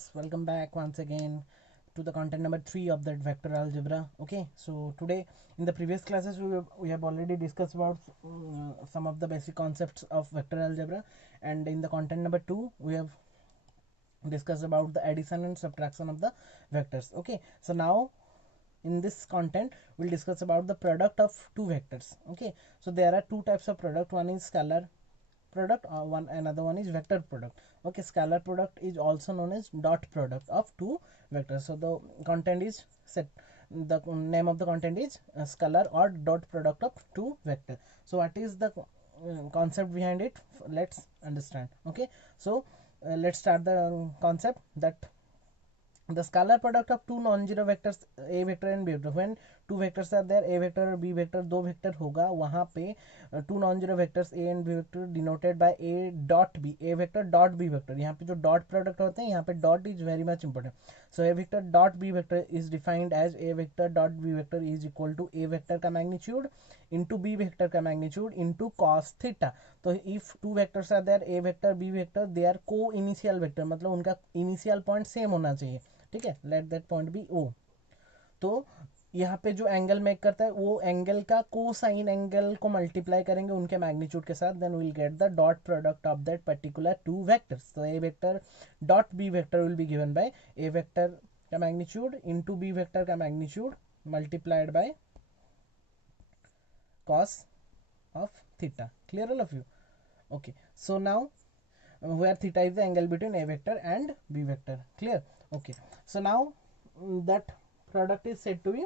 students, welcome back once again to the content number 3 of that vector algebra. Okay, so today in the previous classes we have already discussed about some of the basic concepts of vector algebra, and in the content number 2 we have discussed about the addition and subtraction of the vectors. Okay, so now in this content we'll discuss about the product of two vectors. Okay, so there are two types of product. One is scalar product, another one is vector product. Okay, scalar product is also known as dot product of two vectors. So the content is set, the name of the content is scalar or dot product of two vector. So what is the concept behind it? Let's understand. Okay, so let's start the concept that the scalar product of two non-zero vectors a vector and b vector. When two vectors are there, a vector और b vector, दो vector होगा, वहाँ पे two non zero vectors a and b vector denoted by a dot b, a vector dot b vector. यहाँ पे जो dot product होते हैं, यहाँ पे dot is very much important. So a vector dot b vector is defined as a vector dot b vector is equal to a vector का magnitude into b vector का magnitude into cos theta. तो if two vectors are there, a vector b vector, they are coinitial vector, मतलब उनका initial point same होना चाहिए. ठीक है, let that point be O. तो यहाँ पे जो एंगल मेक करता है वो एंगल का कोसाइन एंगल को मल्टीप्लाई करेंगे उनके मैग्नीट्यूड के साथ, then will get the dot product of that particular two vectors. तो A vector dot B vector will be given by A vector का मैग्नीट्यूड इंटू बी वेक्टर का magnitude multiplied by cos of theta. Clear all of you? Okay, so now where theta is the angle between a vector and b vector. Clear? Okay, so now that product is said to be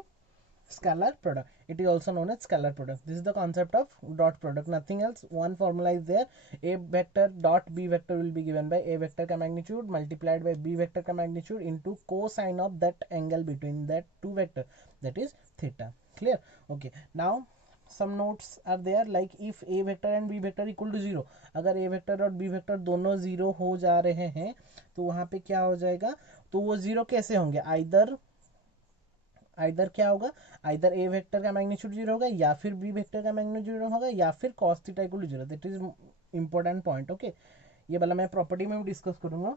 scalar product. It is also known as scalar product. This is the concept of dot product, nothing else. One formula is there, a vector dot b vector will be given by a vector ka magnitude multiplied by b vector ka magnitude into cosine of that angle between that two vector, that is theta. Clear? Okay, now some notes are there, like if a vector and b vector equal to 0, अगर a vector और b vector दोनों 0 हो जा रहे हैं तो वहाँ पे क्या हो जाएगा? तो वो 0 कैसे होंगे? आइदर क्या होगा, आइदर ए वेक्टर का मैग्नीट्यूड 0 होगा या फिर बी वेक्टर का मैग्नीट्यूड 0 होगा या फिर cos theta equal to 0. That is important point. Okay, ये वाला मैं प्रॉपर्टी में भी डिस्कस करूंगा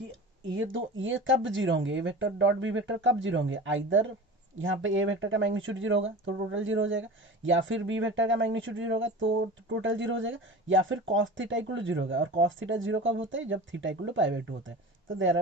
कि ये कब 0 होंगे, ए वेक्टर डॉट बी वेक्टर कब 0 होंगे. आइदर यहाँ पे ए वेक्टर का मैग्नीट्यूड 0 होगा तो टोटल 0 हो जाएगा, या फिर बी वेक्टर का मैग्नीट्यूड 0 होगा तो टोटल 0 हो जाएगा, या फिर cos थीटा इक्वल टू 0 होगा. और cos थीटा 0 कब होता है? जब theta equal to pi by 2 होता है. तो देर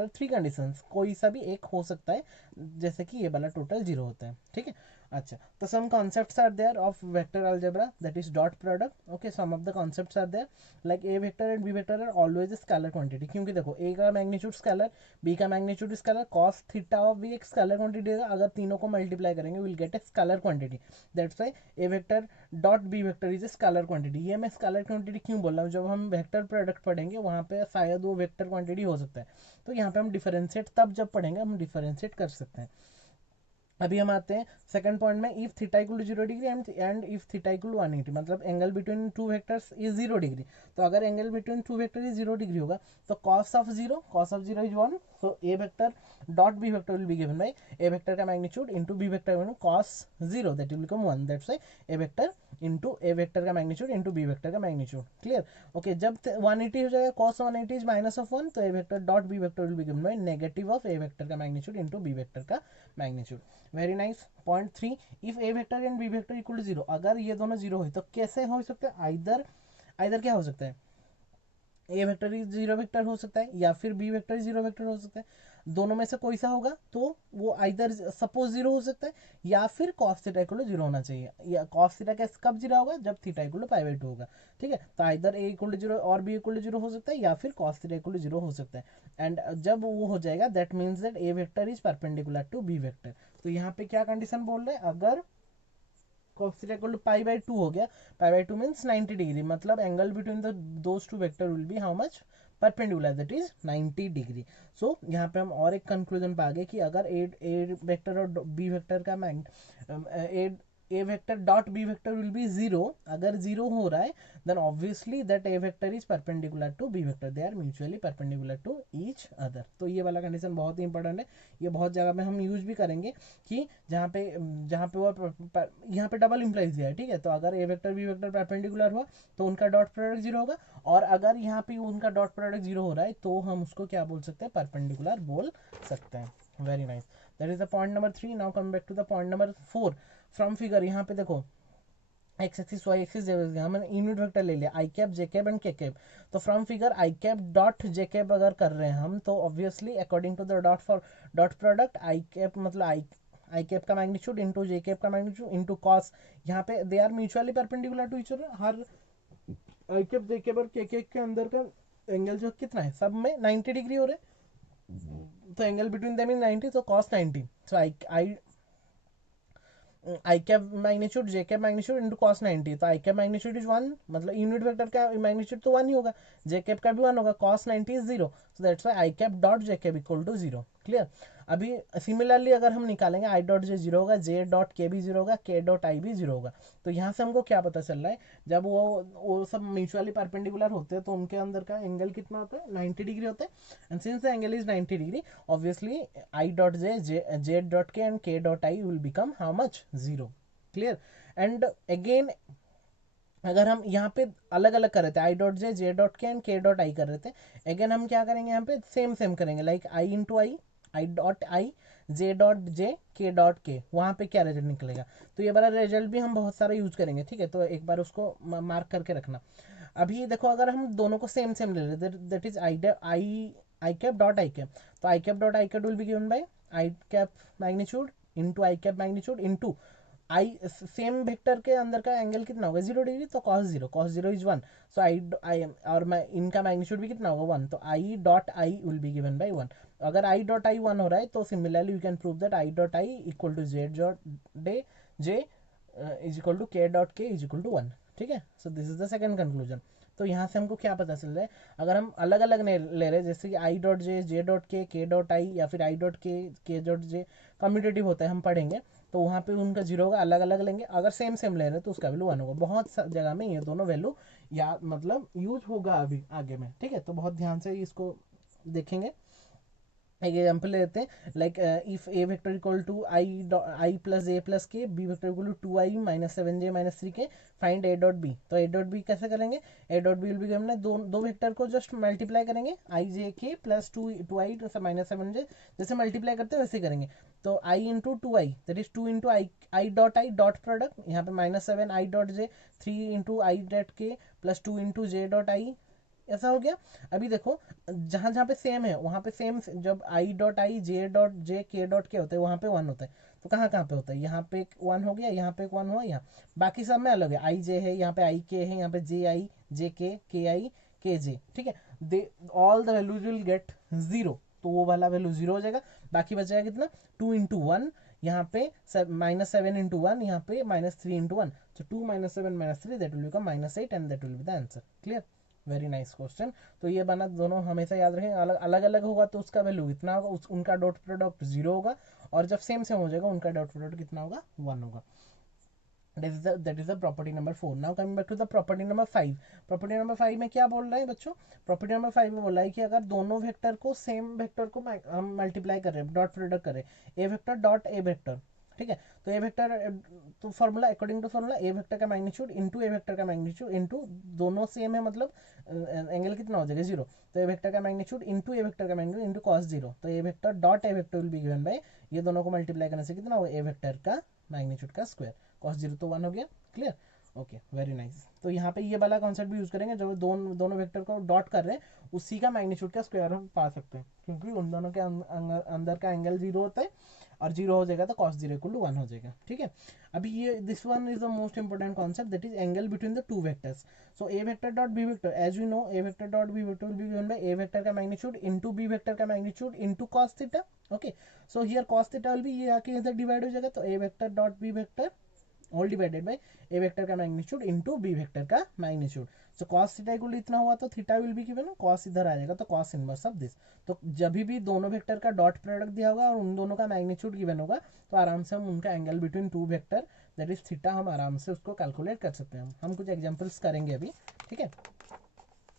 आर थ्री कंडीशंस, कोई सा भी एक हो सकता है, जैसे कि ये वाला टोटल 0 होता है. ठीक है, अच्छा. तो some concepts are there of vector algebra, that is dot product. Okay, some of the concepts are there, like A vector and B vector are always scalar quantity. क्योंकि देखो, ए का मैग्नीट्यूड स्केलर, बी का magnitude scalar, cos theta of B एक scalar quantity है. अगर तीनों को multiply करेंगे will get a scalar quantity. That's why A vector dot B vector is a scalar quantity. ये मैं स्केलर क्वांटिटी क्यों बोल रहा हूँ? जब हम वेक्टर प्रोडक्ट पढ़ेंगे वहाँ पे शायद वो वेक्टर क्वांटिटी हो सकता है, तो यहाँ पे हम डिफरेंशिएट तब जब पढ़ेंगे हम डिफरेंशिएट कर सकते हैं. अभी हम आते हैं सेकंड पॉइंट में, if theta equal to 0 degree and if theta equal to 180, मतलब angle between two vectors is 0 degree. तो अगर angle between two vector is 0 degree होगा तो cos of 0 is 1. So A vector dot B vector will be given by A vector का magnitude into B vector cos 0, that will become 1. That's why A vector into A vector का magnitude into B vector का magnitude. Clear? Okay, जब 180 हो जाएगा, cos 180 is minus of 1, तो A vector dot B vector will be given by negative of A vector का magnitude into B vector का magnitude. Very nice. Point 3, if A vector and B vector equal to 0, अगर ये दोनों 0 हो तो कैसे हो सकता है? आइदर क्या हो सकता है? ए वेक्टर ही 0 वेक्टर हो सकता है या फिर बी वेक्टर ही 0 वेक्टर हो सकता है. दोनों में से कोई सा होगा तो वो आइदर सपोज 0 हो सकता है या फिर cos थीटा इक्वल टू 0 होना चाहिए. या cos थीटा कैसे कब 0 होगा? जब theta equal to pi by 2 होगा. ठीक है, तो आइदर ए इक्वल टू 0 और बी इक्वल टू 0 हो सकता है या फिर cos थीटा इक्वल टू 0 हो सकता है. एंड जब वो हो जाएगा that means that A vector is perpendicular to B vector. तो यहाँ पे क्या कंडीशन बोल रहे हैं? अगर cos theta equal to pi by 2 हो गया, पाई बाई 2 मीन्स 90 डिग्री, मतलब angle between the those two vector will be how much? Perpendicular, that is 90 degree. So यहाँ पे हम और एक कंक्लूजन पा गए कि अगर ए वेक्टर और बी वेक्टर का A vector dot B vector will be zero, अगर जीरो हो रहा है then obviously that A vector is perpendicular to B vector, they are mutually perpendicular to each other. तो ये वाला कंडीशन बहुत ही इंपॉर्टेंट है, ये बहुत जगह में हम यूज भी करेंगे कि जहाँ पे वो यहाँ पे डबल इंप्लाइज दिया है, ठीक है। तो अगर A vector B vector perpendicular हुआ तो उनका डॉट प्रोडक्ट जीरो होगा, और अगर यहाँ पे उनका डॉट प्रोडक्ट जीरो हो रहा है तो हम उसको क्या बोल सकते हैं, परपेंडिकुलर बोल सकते हैं। Very nice, that is the point number 3। Now come back to the point number 4 from figure. यहाँ पे देखो एक्स एक्सिस वाई एक्सिस हमने यूनिट वेक्टर ले लिया I cap J cap and K cap. तो from figure I cap dot J cap अगर कर रहे हैं हम, तो obviously according to the dot for dot product I cap मतलब आई कैप का मैग्नीट्यूड इंटू जे कैप का मैग्नीट्यूड इंटू कॉस, यहाँ पे they are mutually perpendicular to each other. हर आई कैप जे कैप और के कैप के अंदर का एंगल जो कितना है, सब में 90 डिग्री हो रहे, तो एंगल बिटवीन देम इज 90, तो कॉस 90। सो आई कैप मैग्नीट्यूड जे कैप मैग्नीट्यूड इंटू कॉस 90, तो आई कैप मैग्नीट्यूड इज 1, मतलब यूनिट वेक्टर का मैग्नीट्यूड तो 1 ही होगा, जे कैप का भी 1 होगा, cos 90 is 0, so that's why I cap dot J cap equal to 0। Clear. अभी सिमिलरली अगर हम निकालेंगे आई डॉट जे 0 होगा, जे डॉट के भी 0 होगा, के डॉट आई भी 0 होगा। तो यहाँ से हमको क्या पता चल रहा है, जब वो सब म्यूचुअली परपेंडिकुलर होते हैं तो उनके अंदर का एंगल कितना होता है, 90 डिग्री होता है। And since the angle is 90 degree, obviously I dot J dot के एंड के dot i will become how much, 0। Clear. And again अगर हम यहाँ पे अलग अलग कर रहे थे, आई डॉट जे डॉट के एंड के डॉट आई कर रहे थे, अगेन हम क्या करेंगे, यहाँ पे सेम सेम करेंगे, like I into i dot I, J dot J, के डॉट के, वहाँ पे क्या रिजल्ट निकलेगा। तो ये वाला रिजल्ट भी हम बहुत सारा यूज करेंगे, ठीक है। तो एक बार उसको मार्क करके रखना। अभी देखो अगर हम दोनों को सेम सेम ले रहे, that is i cap dot i cap, तो i cap dot i cap will be given by i cap magnitude into i cap magnitude into i, same vector के अंदर का एंगल कितना होगा, 0 डिग्री, तो cos zero is 1, so i और मैं इनका मैग्नीट्यूड भी कितना होगा 1, तो i dot i will be given by 1। अगर आई डॉट आई 1 हो रहा है तो similarly you can prove that I dot I equal to J dot the J is equal to K dot K is equal to 1, ठीक है। So this is the second conclusion. तो यहाँ से हमको क्या पता चल रहा है, अगर हम अलग अलग ले रहे हैं, जैसे कि आई डॉट जे डॉट के डॉट आई, या फिर आई डॉट के डॉट जे कम्यूटेटिव होता है, हम पढ़ेंगे, तो वहाँ पे उनका जीरो होगा, अलग अलग लेंगे। अगर सेम सेम ले रहे हैं तो उसका वैल्यू 1 होगा। बहुत जगह में ये दोनों वैल्यू या मतलब यूज होगा अभी आगे में, ठीक है। तो बहुत ध्यान से इसको देखेंगे। एक एग्जाम्पल लेते हैं, like if A vector equal to i plus a plus k, B vector equal to 2i minus 7j minus 3k, find A dot B. तो ए डॉट बी कैसे करेंगे, A dot B will be हमने दो vector को just multiply करेंगे, आई जे के plus two आई minus 7j, जैसे multiply करते हैं वैसे करेंगे। तो i into 2i that is 2 into i dot product, यहाँ पे minus 7 i dot j, 3 into i dot k plus 2 into j dot i, ऐसा हो गया। अभी देखो जहां जहां पे सेम है वहां पे सेम, जब आई डॉट आई जे डॉट जे के डॉट के होते हैं वहां पे 1 होता है, तो कहाँ कहाँ पे होता है, यहाँ पे 1 हो गया, यहाँ पे 1 हुआ, यहाँ बाकी सब में अलग है, आई जे है, यहाँ पे आई के है, यहाँ पे जे आई जे के आई के जे, ठीक है। They all the values will get 0, तो वो वाला वैल्यू 0 हो जाएगा। बाकी बचेगा कितना, 2 इंटू 1, यहाँ पे माइनस 7 इंटू 1, यहाँ पे माइनस 3 इंटू 1, तो 2 minus 7 minus 3 that will become minus 8 and that will be the answer. Clear, very nice question. तो ये बना दोनों हमेशा याद रखें, अलग अलग होगा तो उसका वैल्यू कितना होगा, उनका डॉट प्रोडक्ट 0 होगा, और जब सेम सेम हो जाएगा उनका डॉट प्रोडक्ट कितना होगा, 1 होगा। that is the property number 4. now coming back to the property number 5. property number 5 में क्या बोल रहा है बच्चों, property number 5 में बोल रहा है कि अगर दोनों वेक्टर को सेम वेक्टर को हम मल्टीप्लाई कर रहे हैं, डॉट प्रोडक्ट कर रहे हैं, A vector dot A vector, ठीक है। तो ए वेक्टर, तो formula according to formula A vector का मैग्नीट्यूड इंटू ए वेक्टर का मैग्नीट्यूड इंटू दोनों सेम है, मतलब एंगल कितना हो जाएगा 0, तो ए वेक्टर का मैग्नीट्यूड इंटू ए वेक्टर का मैग्नीट्यूड इंटू कॉस 0, तो A vector dot A vector will be given by, ये दोनों को मल्टीप्लाई करने से कितना होगा, ए वेक्टर का मैग्नीट्यूड का स्क्वायर, कॉस 0 तो 1 हो गया। Clear, okay, very nice. तो यहाँ पे ये वाला कॉन्सेप्ट भी यूज करेंगे, जो दोनों वेक्टर को डॉट कर रहे हैं उसी का मैग्नीट्यूड का स्क्वायर हम पा सकते हैं, क्योंकि उन दोनों के अंदर का एंगल 0 होता है, और 0 हो जाएगा तो cos 0 इक्वल टू 1 हो जाएगा, ठीक है। अभी ये this one is the most important concept, that is angle between the two vectors. So A vector dot B vector, as you know A vector dot B vector will be given by A vector का magnitude into B vector का magnitude into cos theta, okay. So here cos theta will be, ये आके इधर divide हो जाएगा, तो A vector dot B vector all divided by A vector का magnitude into B vector का मैग्नीट्यूड। सो cos theta equal इतना हुआ तो theta will be given, cos इधर आ जाएगा तो cos इनवर्स ऑफ दिस। तो जब भी दोनों वेक्टर का डॉट प्रोडक्ट दिया होगा और उन दोनों का मैग्नीट्यूड गिवन होगा तो आराम से हम उनका angle between two vector that is theta हम आराम से उसको कैलकुलेट कर सकते हैं। हम कुछ एग्जांपल्स करेंगे अभी, ठीक है।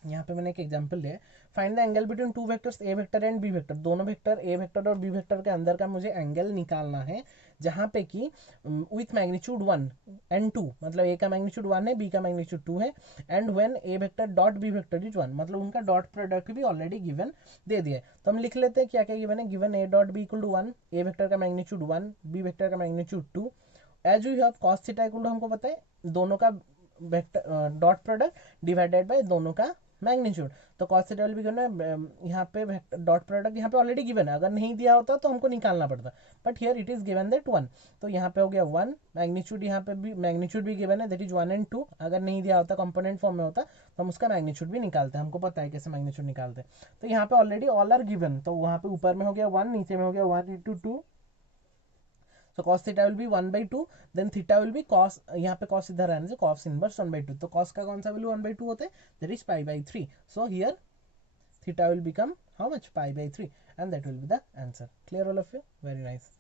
यहाँ पे मैंने एक एग्जांपल लिया है, find the angle between two vectors A vector and B vector. दोनों वेक्टर ए वेक्टर और बी वेक्टर के अंदर का मुझे एंगल निकालना है जहाँ पे कि विथ मैग्नीट्यूड 1 एंड 2, मतलब ए का मैग्नीट्यूड 1 है, बी का मैग्नीट्यूड 2 है, and when A vector dot B vector is 1, मतलब उनका डॉट प्रोडक्ट भी ऑलरेडी गिवन दे दिया है। तो हम लिख लेते हैं क्या क्या गिवन है। Given A dot B equal to 1, A vector का मैग्नीट्यूड 1, बी वेक्टर का magnitude 2। As you have cos theta equal to हमको पता है दोनों का vector dot product divided by दोनों का मैग्नीट्यूड। तो cos theta will be given, यहाँ पे डॉट प्रोडक्ट यहाँ पे ऑलरेडी गिवन है, अगर नहीं दिया होता तो हमको निकालना पड़ता, but here it is given that 1। तो यहाँ पे हो गया 1, मैग्नीट्यूड यहाँ पे भी मैग्नीट्यूड भी गिवन है दैट इज 1 एंड 2। अगर नहीं दिया होता कंपोनेंट फॉर्म में होता तो हम उसका मैग्नीट्यूड भी निकालते हैं, हमको पता है कैसे मैग्नीट्यूड निकालते हैं। तो यहाँ पे ऑलरेडी ऑल आर गिवन, तो वहाँ पे ऊपर में हो गया 1, नीचे में हो गया 1 into 2। So cos theta will be 1/2, then theta will be cos, यहाँ पे cos इधर आने से cos इनवर्स 1/2। तो cos का कौन सा वैल्यू 1/2 होता है, that is pi/3। So here theta will become how much, pi/3, and that will be the answer. Clear all of you? Very nice.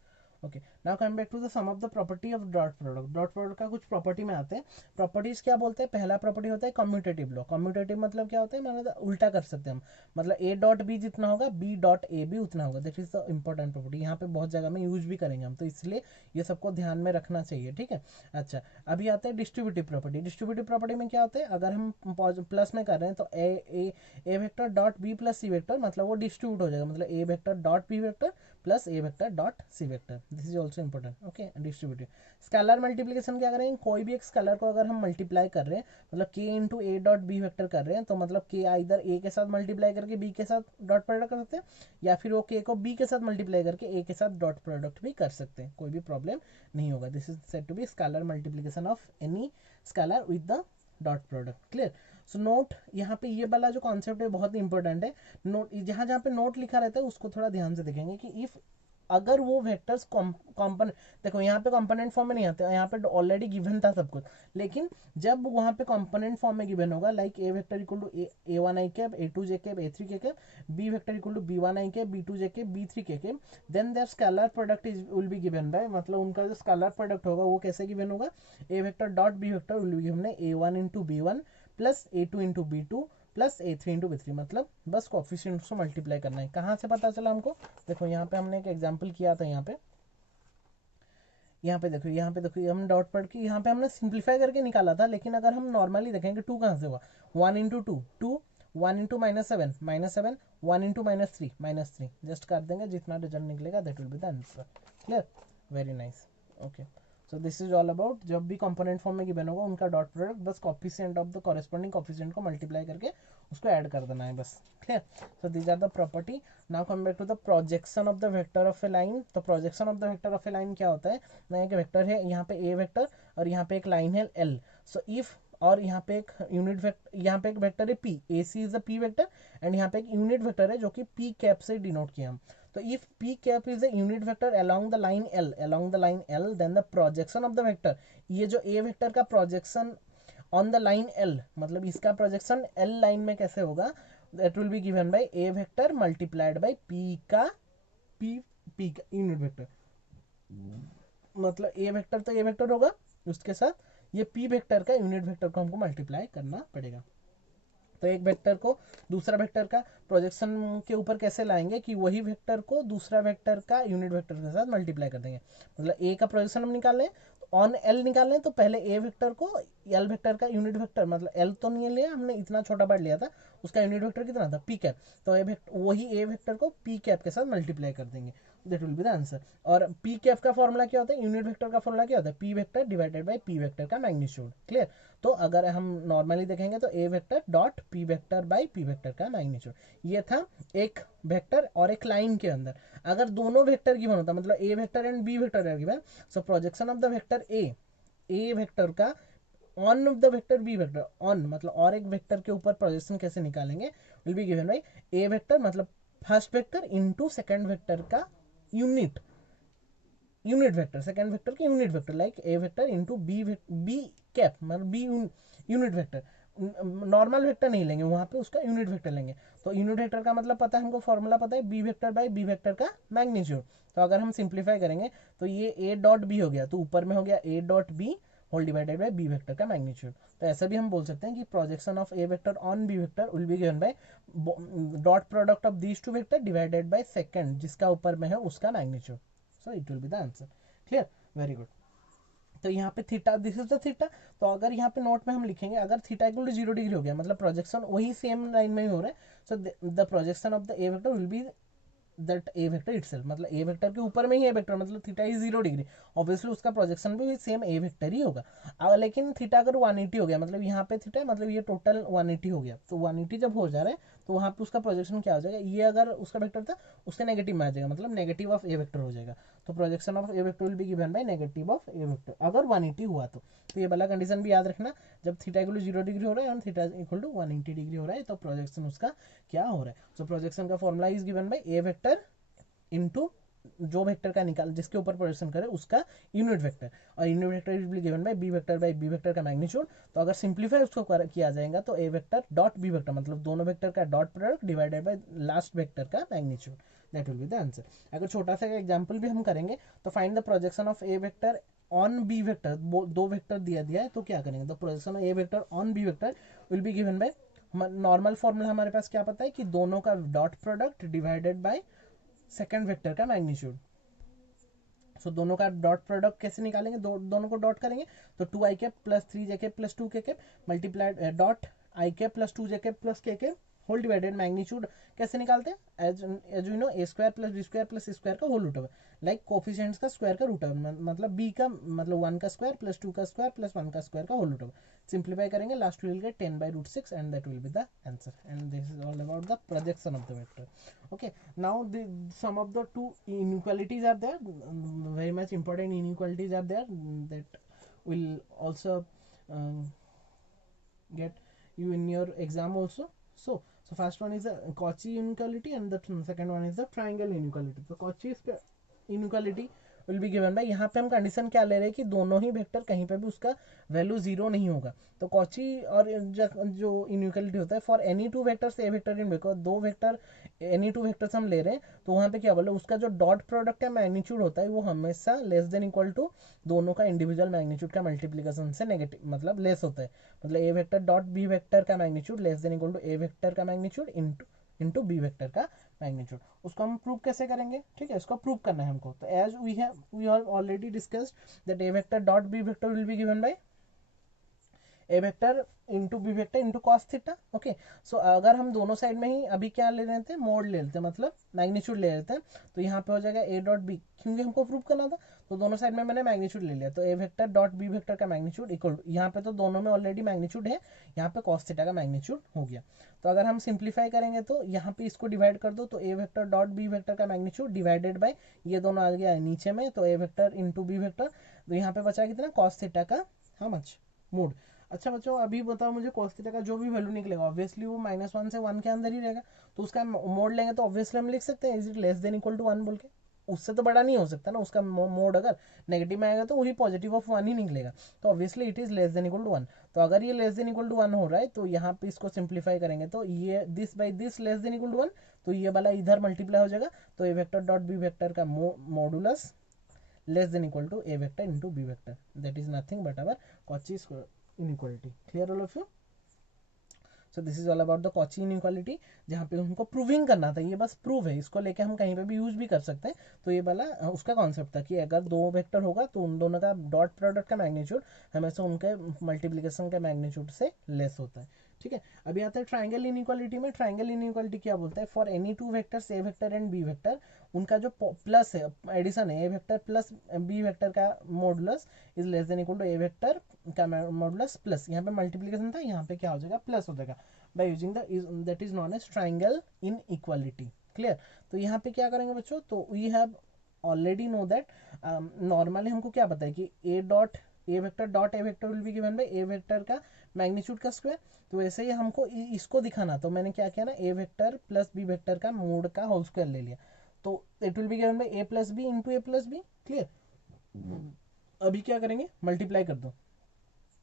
Okay, now come back to the some of the property of dot product. Dot product का कुछ property में आते हैं। Properties क्या बोलते हैं, पहला property होता है कम्यूटेटिव लॉ। कम्यूटेटिव मतलब क्या होता है, माना उल्टा कर सकते हैं हम, मतलब ए डॉट बी जितना होगा बी डॉट ए भी उतना होगा। That is the important property, यहाँ पे बहुत जगह में यूज भी करेंगे हम, तो इसलिए ये सबको ध्यान में रखना चाहिए, ठीक है। अच्छा, अभी आते हैं डिस्ट्रीब्यूटिव प्रॉपर्टी। डिस्ट्रीब्यूटिव प्रॉपर्टी में क्या होता है, अगर हम प्लस में कर रहे हैं तो A vector dot B plus C vector, मतलब वो डिस्ट्रीब्यूट हो जाएगा, मतलब A vector dot B vector plus A vector dot C vector. This is also important, okay. Distributive scalar multiplication क्या करेंगे, कोई भी एक स्केलर को अगर हम मल्टीप्लाई कर रहे हैं, मतलब K into A dot B vector कर रहे हैं, तो मतलब के इधर ए के साथ मल्टीप्लाई करके बी के साथ डॉट प्रोडक्ट कर सकते हैं, या फिर वो के को बी के साथ मल्टीप्लाई करके ए के साथ डॉट प्रोडक्ट भी कर सकते हैं, कोई भी प्रॉब्लम नहीं होगा। This is said to be scalar multiplication of any scalar with the dot product. Clear. So note, यहाँ पे ये वाला जो कॉन्सेप्ट है बहुत इंपॉर्टेंट है। नोट, जहाँ जहाँ पे नोट लिखा रहता है उसको थोड़ा ध्यान से देखेंगे कि इफ अगर वो वेक्टर्स कॉम्पोनेंट, देखो यहाँ पे कंपोनेंट फॉर्म में नहीं आते, यहाँ पे ऑलरेडी गिवन था सब कुछ, लेकिन जब वहाँ पे कंपोनेंट फॉर्म में गिवन होगा, like A vector equal to a1 i cap, a2 j cap, a3 k cap, B vector equal to b1 i cap, b2 j cap, b3 k cap, then their scalar product is will be given by, मतलब उनका जो scalar product होगा वो कैसे given होगा, A vector dot B vector will be given है a1 into b1 plus a2 into b2 plus a3 into b3, मतलब बस कोफिशिएंट्स को मल्टीप्लाई करना है। कहाँ से पता चला हमको, देखो यहाँ पे हमने एक एग्जांपल किया था, यहाँ पे देखो, हम डॉट पढ़ के यहाँ पे हमने सिंप्लीफाई करके निकाला था, लेकिन अगर हम नॉर्मली देखेंगे टू कहाँ से हुआ, 1 into two, 1 into -7, -7, 1 into -3, just कर देंगे, जितना रिजल्ट निकलेगा that will be the answer. Clear, very nice, okay. So this is all about, जब भी कंपोनेंट फॉर्म में गिवन होगा उनका डॉट प्रोडक्ट बस coefficient of the corresponding coefficient को मल्टीप्लाई करके उसको ऐड कर देना है बस। Clear. So these are the property. Now come back to the projection of the vector of a line. तो projection of the vector of a line क्या होता है, ना एक वेक्टर है, यहाँ पे ए वेक्टर और यहाँ पे एक लाइन है एल। सो इफ, और यहाँ पे एक यूनिट वेक्टर, यहाँ पे एक वेक्टर है P, A C is the P vector, and यहाँ पे एक यूनिट वेक्टर है जो कि पी कैप से डिनोट किया हम। तो if p cap is a unit vector along the line L, then the projection of the vector, ये जो a वेक्टर का projection on the line L, मतलब इसका प्रोजेक्शन L लाइन में कैसे होगा, that will be given by a vector multiplied by p का unit vector, मतलब a वेक्टर तो a वेक्टर होगा, उसके साथ ये p वेक्टर का यूनिट वेक्टर को हमको मल्टीप्लाई करना पड़ेगा। तो एक वेक्टर को दूसरा वेक्टर का प्रोजेक्शन के ऊपर कैसे लाएंगे कि वही वेक्टर को दूसरा वेक्टर का यूनिट वेक्टर के साथ मल्टीप्लाई कर देंगे, मतलब ए का प्रोजेक्शन हम निकाल लें ऑन एल निकाल लें, तो पहले ए वेक्टर को एल वेक्टर का यूनिट वेक्टर, मतलब एल तो नहीं लिया हमने, इतना छोटा पार्ट लिया था, उसका यूनिट वेक्टर कितना था पी कैप, तो वही ए वेक्टर को पी कैप के साथ मल्टीप्लाई कर देंगे, that will be the answer. और पी कैप का फॉर्मूला क्या होता है, यूनिट वेक्टर का फॉर्मूला क्या होता है, P vector divided by P vector का मैग्नीट्यूड। क्लियर। तो अगर हम नॉर्मली देखेंगे तो A vector dot P vector by P vector का मैग्नीट्यूड, ये था एक वेक्टर और एक लाइन के अंदर। अगर दोनों वेक्टर गिवन होता, मतलब A vector and B vector are given, so projection of the vector A vector का on of the vector B vector, on मतलब और एक वेक्टर के ऊपर प्रोजेक्शन कैसे निकालेंगे, will be given by A vector मतलब first vector into second vector का unit unit vector, second vector के unit vector, like A vector into B cap, मतलब B unit vector, normal vector नहीं लेंगे वहाँ पे, उसका यूनिट वेक्टर लेंगे। तो यूनिट वेक्टर का मतलब पता है हमको, फॉर्मूला पता है, B vector by B vector का मैग्नीट्यूड। तो अगर हम सिंप्लीफाई करेंगे तो ये ए डॉट बी हो गया, तो ऊपर में हो गया A dot B whole divided by B vector का मैग्नीट्यूड। तो ऐसा भी हम बोल सकते हैं कि projection of A vector on B vector will be given by dot product of these two vector divided by second जिसका ऊपर में है उसका magnitude. So it will be the answer. Clear, very good. तो यहाँ पे theta, this is the theta. तो अगर यहाँ पे नोट में हम लिखेंगे, अगर थीटा इक्वल टू 0 डिग्री हो गया, मतलब प्रोजेक्शन वही सेम लाइन में ही हो रहा है, so the projection of the A vector will B that A vector itself, मतलब ए वेक्टर के ऊपर में ही ए वेक्टर, मतलब थीटा इज 0 डिग्री, ऑब्वियसली उसका प्रोजेक्शन भी सेम ए वेक्टर ही होगा। लेकिन थीटा अगर 180 हो गया, मतलब यहाँ पे थीटा मतलब ये टोटल 180 हो गया, तो 180 जब हो जा रहा है तो वहाँ पे उसका प्रोजेक्शन क्या हो जाएगा, ये अगर उसका वेक्टर था उसके नेगेटिव में आ जाएगा, मतलब नेगेटिव ऑफ ए वेक्टर हो जाएगा। तो projection of A vector will be given by negative of A vector अगर 180 हुआ तो ये वाला कंडीशन भी याद रखना, जब थीटा इक्वल टू 0 डिग्री हो रहा है और थीटा इक्वल टू 180 डिग्री हो रहा है तो प्रोजेक्शन उसका क्या हो रहा है। सो प्रोजेक्शन का formula is given by A vector into जो वेक्टर का निकाल जिसके ऊपर प्रोजेक्शन करे उसका यूनिट वेक्टर, और unit vector will be given by B vector का मैग्नीट्यूड। तो अगर सिंप्लीफाई उसको किया जाएगा तो A vector dot B vector, मतलब दोनों वेक्टर का dot product divided by last vector का magnitude, that will be the answer. अगर छोटा सा एग्जांपल भी हम करेंगे तो find the projection of A vector on B vector, दो वेक्टर दिया है तो क्या करेंगे, the projection of A vector on B vector will be given by, normal formula हमारे पास क्या पता है कि दोनों का dot product divided by second vector का मैग्नीट्यूड। सो दोनों का डॉट प्रोडक्ट कैसे निकालेंगे, दोनों को डॉट करेंगे तो 2 i cap plus 3 j cap plus 2 k cap multiplied dot i cap plus 2 J cap plus k cap whole divided magnitude कैसे निकालते हैं, as you know a square plus B square plus c square का whole root over, like coefficients का square का root over, मतलब B का मतलब 1 का स्क्वायर प्लस 2 का स्क्वायर प्लस 1 का स्क्वायर का होल रूट ओवर। सिंप्लीफाई करेंगे last will gate 10/√6 and that will be the answer, and this is all about the projection of the vector. Okay, now some of the two inequalities are there, very much important inequalities are there that will also get you in your exam also. So first one is the Cauchy inequality and the second one is the triangle inequality. So Cauchy inequality will be given bye, यहाँ पे हम condition क्या ले रहे हैं कि दोनों ही vector कहीं पे भी उसका वैल्यू 0 नहीं होगा। तो कॉची और जो इनइक्वालिटी होता है for any two vectors A vector in because दो वेक्टर एनी टू वेक्टर्स हम ले रहे हैं तो वहाँ पे क्या बोले उसका जो डॉट प्रोडक्ट का मैग्नीट्यूड होता है वो हमेशा लेस देन इक्वल टू दोनों का इंडिविजुअल मैग्नीट्यूड का मल्टीप्लीकेशन से नेगेटिव मतलब लेस होता है, मतलब A vector dot B vector का magnitude less than equal to A vector का मैग्नीट्यूड इंटू बी वेक्टर का मैग्नीट्यूड। उसको हम प्रूव कैसे करेंगे, ठीक है, इसको प्रूव करना है हमको। तो as we have already discussed that A vector dot B vector will be given by A vector into B vector into cos theta. Okay, so अगर हम दोनों साइड में ही अभी क्या ले रहे थे, मोड ले लेते हैं, मतलब मैग्नीट्यूड ले लेते हैं, तो यहाँ पे हो जाएगा ए डॉट बी, क्योंकि हमको प्रूव करना था तो दोनों साइड में मैंने मैग्नीट्यूड ले लिया, तो A vector dot B vector का मैग्नीट्यूड इक्वल टू, यहाँ पे तो दोनों में ऑलरेडी मैग्नीट्यूड है, यहाँ पे कॉस थीटा का मैग्नीट्यूड हो गया। तो अगर हम सिंप्लीफाई करेंगे तो यहाँ पे इसको डिवाइड कर दो, तो A vector dot B vector का मैग्नीट्यूड डिवाइडेड बाय ये दोनों आ गया नीचे में, तो A vector into B vector, तो यहाँ पे बचा कितना कॉस थीटा का हाउ मच मोड। अच्छा बच्चों अभी बताओ मुझे cos थीटा का जो भी वैल्यू निकलेगा ऑब्वियसली वो -1 से 1 के अंदर ही रहेगा, तो उसका मोड लेंगे तो ऑब्वियसली हम लिख सकते हैं is it less than equal to 1 बोल के, उससे तो बड़ा नहीं हो सकता ना, उसका मोड अगर नेगेटिव में आएगा तो वही पॉजिटिव ऑफ 1 ही निकलेगा, तो obviously it is less than equal to 1। तो अगर ये लेस देन इक्वल टू 1 हो रहा है तो यहाँ पे इसको सिंप्लीफाई करेंगे तो ये this by this less than equal to 1, तो ये वाला इधर मल्टीप्लाई हो जाएगा, तो A vector dot B vector का modulus less than equal to A vector into B vector, that is nothing but our Cauchy inequality. Clear all of you? So this is all about the Cauchy inequality, जहाँ पे हमको proving करना था, ये बस prove है, इसको लेके हम कहीं पे भी यूज भी कर सकते हैं। तो ये वाला उसका कॉन्सेप्ट था कि अगर दो वेक्टर होगा तो उन दोनों का डॉट प्रोडक्ट का मैग्नीट्यूड हमेशा उनके मल्टीप्लिकेशन के मैग्नीट्यूड से लेस होता है, ठीक है। अभी आता है ट्राइंगल इनइक्वालिटी में। ट्राइंगल इनइक्वालिटी क्या बोलता है, for any two vectors A vector and B vector, उनका जो प्लस है एडिशन है A vector plus B vector का modulus is less than equal to A vector का मॉडुलस प्लस, यहाँ पे मल्टीप्लिकेशन था, यहाँ पे क्या हो जाएगा प्लस हो जाएगा, by using that is known as triangle inequality. Clear, तो यहाँ पे क्या करेंगे बच्चों, तो we have already know that normally हमको क्या पता है कि A dot A vector dot A vector will be given by A vector का मैग्नीट्यूड का स्क्वायर। तो वैसे ही हमको इसको दिखाना, तो मैंने क्या किया ना, A vector plus B vector का मोड का होल स्क्वायर ले लिया, तो it will be given by A plus B into A plus B. Clear, अभी क्या करेंगे, मल्टीप्लाई कर दो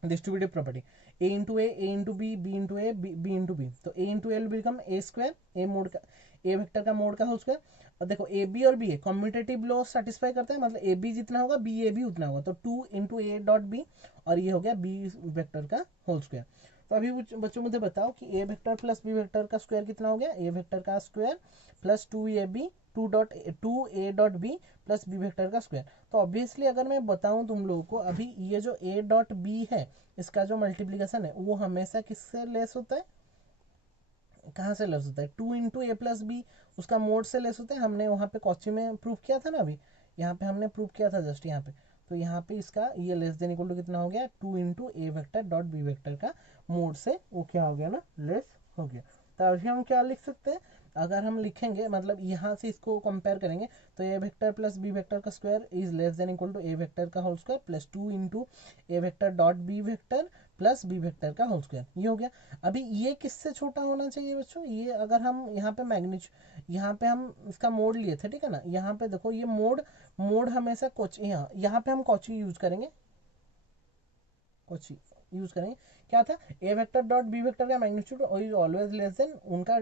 distributive property, a into B, B into A, B into B, तो a into L become A square, A mod का, A vector का mod का whole square. और देखो ए बी और B a commutative law satisfy करते हैं, मतलब ए बी जितना होगा बी ए भी उतना होगा, तो 2 इंटू ए डॉट बी, और ये हो गया बी वेक्टर का होल स्क्वायर। तो अभी बच्चों मुझे बताओ कि A vector plus B vector का स्क्वायर कितना हो गया, ए वेक्टर का square plus 2ab 2 a.b plus B vector का स्क्वायर। तो ऑब्वियसली अगर मैं बताऊं तुम लोगों को, अभी ये जो a डॉट बी है इसका जो मल्टीप्लीकेशन है वो हमेशा किससे लेस होता है, कहाँ से लेस होता है, 2 इंटू ए प्लस बी, उसका मोड से लेस होता है। हमने वहाँ पे कॉची में प्रूव किया था ना, अभी यहाँ पे हमने प्रूव किया था जस्ट यहाँ पे। तो यहाँ पे इसका ये लेस देन इक्वल टू कितना हो गया, 2 into A vector dot B vector का मोड से वो क्या हो गया ना, लेस हो गया। तो अभी हम क्या लिख सकते हैं, अगर हम लिखेंगे मतलब यहाँ से इसको कंपेयर करेंगे, तो A vector plus B vector का square is less than equal to A vector का whole square plus 2 into A vector dot B vector plus B vector का होल स्क्वायर, ये हो गया। अभी ये किससे छोटा होना चाहिए बच्चों, ये अगर हम यहाँ पे मैग्नीट्यूड, यहाँ पे हम इसका मोड लिए थे, ठीक है ना, यहाँ पे देखो ये मोड हमेशा कोची, यहाँ पे हम कोची यूज करेंगे, कोची यूज करेंगे। क्या था, ए वेक्टर डॉट बी वेक्टर का magnitude is always less than उनका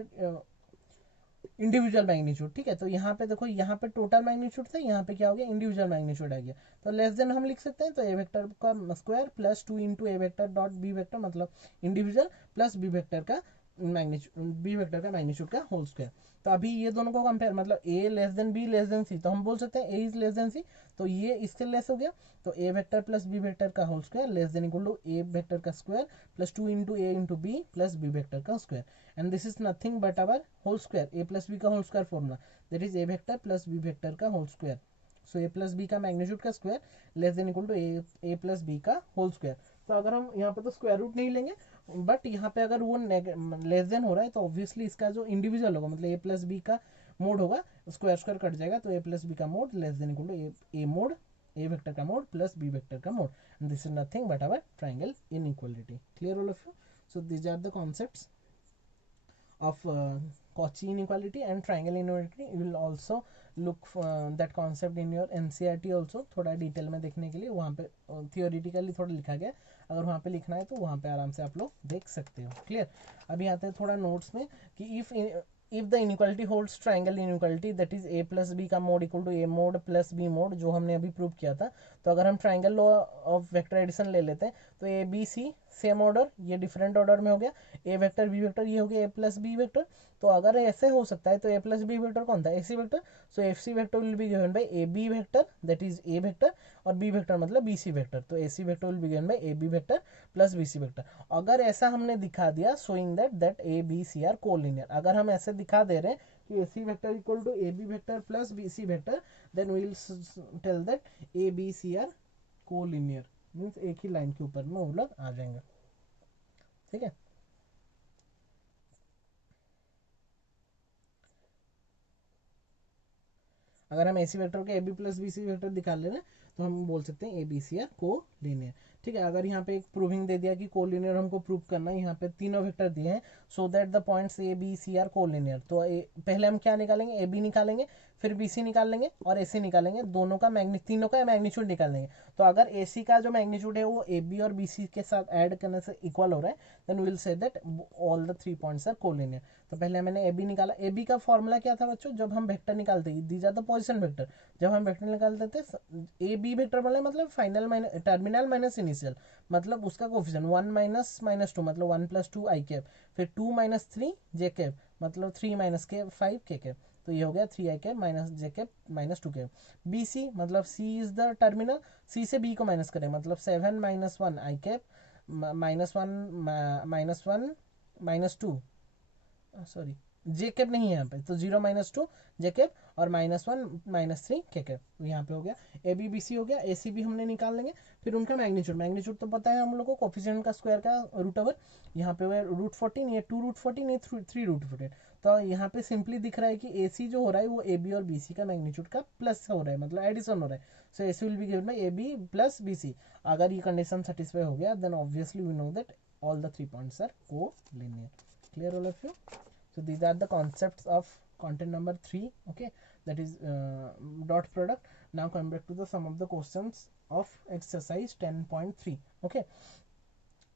इंडिविजुअल मैग्नीट्यूड, ठीक है। तो यहाँ पे देखो, यहाँ पे टोटल मैग्नीट्यूड था, यहाँ पे क्या हो गया, इंडिविजुअल मैग्नीट्यूड आ गया। तो लेस देन हम लिख सकते हैं, तो ए वेक्टर का square plus 2 into A vector dot B vector मतलब इंडिविजुअल प्लस बी वेक्टर का मैग्नीट्यूड, बी वेक्टर का मैग्नीट्यूड का होल स्क्वायर। तो अभी ये दोनों को कंपेयर, मतलब A less than B less than C, तो हम बोल सकते हैं A is less than C, तो ये इससे लेस हो गया। तो A vector plus B vector का whole square less than equal to A vector का square plus 2 into A into B plus B vector का square, and this is nothing but our whole square, A plus B का whole square formula, that is A vector plus B vector का whole square. So A plus B का magnitude का square less than equal to A plus B का whole square. तो अगर हम यहाँ पे तो स्क्वायर रूट नहीं लेंगे, बट यहाँ पे अगर वो लेस देन हो रहा है तो ऑब्वियसली इसका जो इंडिविजुअल होगा, मतलब ए प्लस बी का मोड होगा, स्क्वायर स्क्वायर कट जाएगा, तो ए प्लस बी का mod less than equal to A mod, A vector का मोड प्लस बी वेक्टर का mod, and this is nothing but our triangle inequality. Clear all of you? So these are the concepts of Cauchy inequality and triangle inequality. You will also look that concept in your NCERT also, थोड़ा detail में देखने के लिए, वहाँ पे theoretically थोड़ा लिखा गया, अगर वहाँ पे लिखना है तो वहाँ पे आराम से आप लोग देख सकते हो। क्लियर? अभी आते हैं थोड़ा नोट्स में कि if the inequality holds triangle inequality, that is A plus B का mod equal to A mod plus B mod, जो हमने अभी प्रूव किया था। तो अगर हम triangle law of vector addition ले लेते हैं, तो A B C same order, ये डिफरेंट ऑर्डर में हो गया, ए वेक्टर बी वेक्टर, ये हो गया ए प्लस बी वेक्टर। तो अगर ऐसे हो सकता है तो ए प्लस बी वेक्टर कौन था, A C vector. So if C vector will be given by A B vector, that is A vector, और बी वेक्टर मतलब बी सी वेक्टर, तो A C vector will be given by A B vector plus B C vector. अगर ऐसा हमने दिखा दिया, showing that A B C are collinear, अगर हम ऐसे दिखा दे रहे हैं कि A C vector equal to A B vector plus B C vector, then we will tell that A B C are collinear, means एक ही लाइन के ऊपर में वो लोग आ जाएंगे, ठीक है। अगर हम ए सी वेक्टर को A B plus B C vector दिखा ले रहे हैं तो हम बोल सकते हैं A B C are collinear, ठीक है। अगर यहाँ पे एक प्रूविंग दे दिया कि को लीनियर हमको प्रूव करना है, यहाँ पे तीनों वेक्टर दिए हैं, so that the points A B C are collinear, तो पहले हम क्या निकालेंगे, ए बी निकालेंगे, फिर बी सी निकाल लेंगे और ए सी निकालेंगे, दोनों का तीनों का मैग्नीट्यूड निकाल लेंगे। तो अगर ए सी का जो मैग्नीट्यूड है वो ए बी और बी सी के साथ ऐड करने से इक्वल हो रहा है, then will say that all the 3 points are collinear. तो पहले मैंने ए बी निकाला, ए बी का फॉर्मूला क्या था बच्चों, जब हम वेक्टर निकालते हैं, these are the position vector, जब हम वेक्टर निकालते थे ए बी वेक्टर वाले मतलब final minus terminal minus initial, मतलब उसका कोफिशिएंट 1 माइनस माइनस 2 मतलब 1 प्लस 2 आई कैप, फिर 2 माइनस 3 जे कैप मतलब 3 माइनस के 5 के कैप, तो ये हो गया 3 I cap minus J cap minus 2 cap. B C मतलब C is the terminal, C से बी को माइनस करें मतलब 7 minus 1 I cap minus 1 minus 2, sorry J cap नहीं है यहाँ पे, तो 0 माइनस 2 जे कैप और माइनस 1 माइनस 3 के कैप, यहाँ पे हो गया ए बी बी सी हो गया। ए सी भी हमने निकाल लेंगे, फिर उनका मैग्नीट्यूड तो पता है हम लोग को, कोफिशिएंट का स्क्वायर का रूट ओवर, यहाँ पे हुआ √14, ये 2√14, ये 3√14, तो यहाँ पे सिंपली दिख रहा है कि ए सी जो हो रहा है वो ए बी और बी सी का मैग्नीट्यूड का प्लस हो रहा है, मतलब एडिशन हो रहा है। So A C will be given by A B plus B C. अगर ये कंडीशन सेटिस्फाई हो गया, then obviously we know that all the 3 points are collinear. Clear all of you? So these are the concepts of content number 3, okay, that is dot product. Now come back to the some of the questions of exercise 10.3. Okay,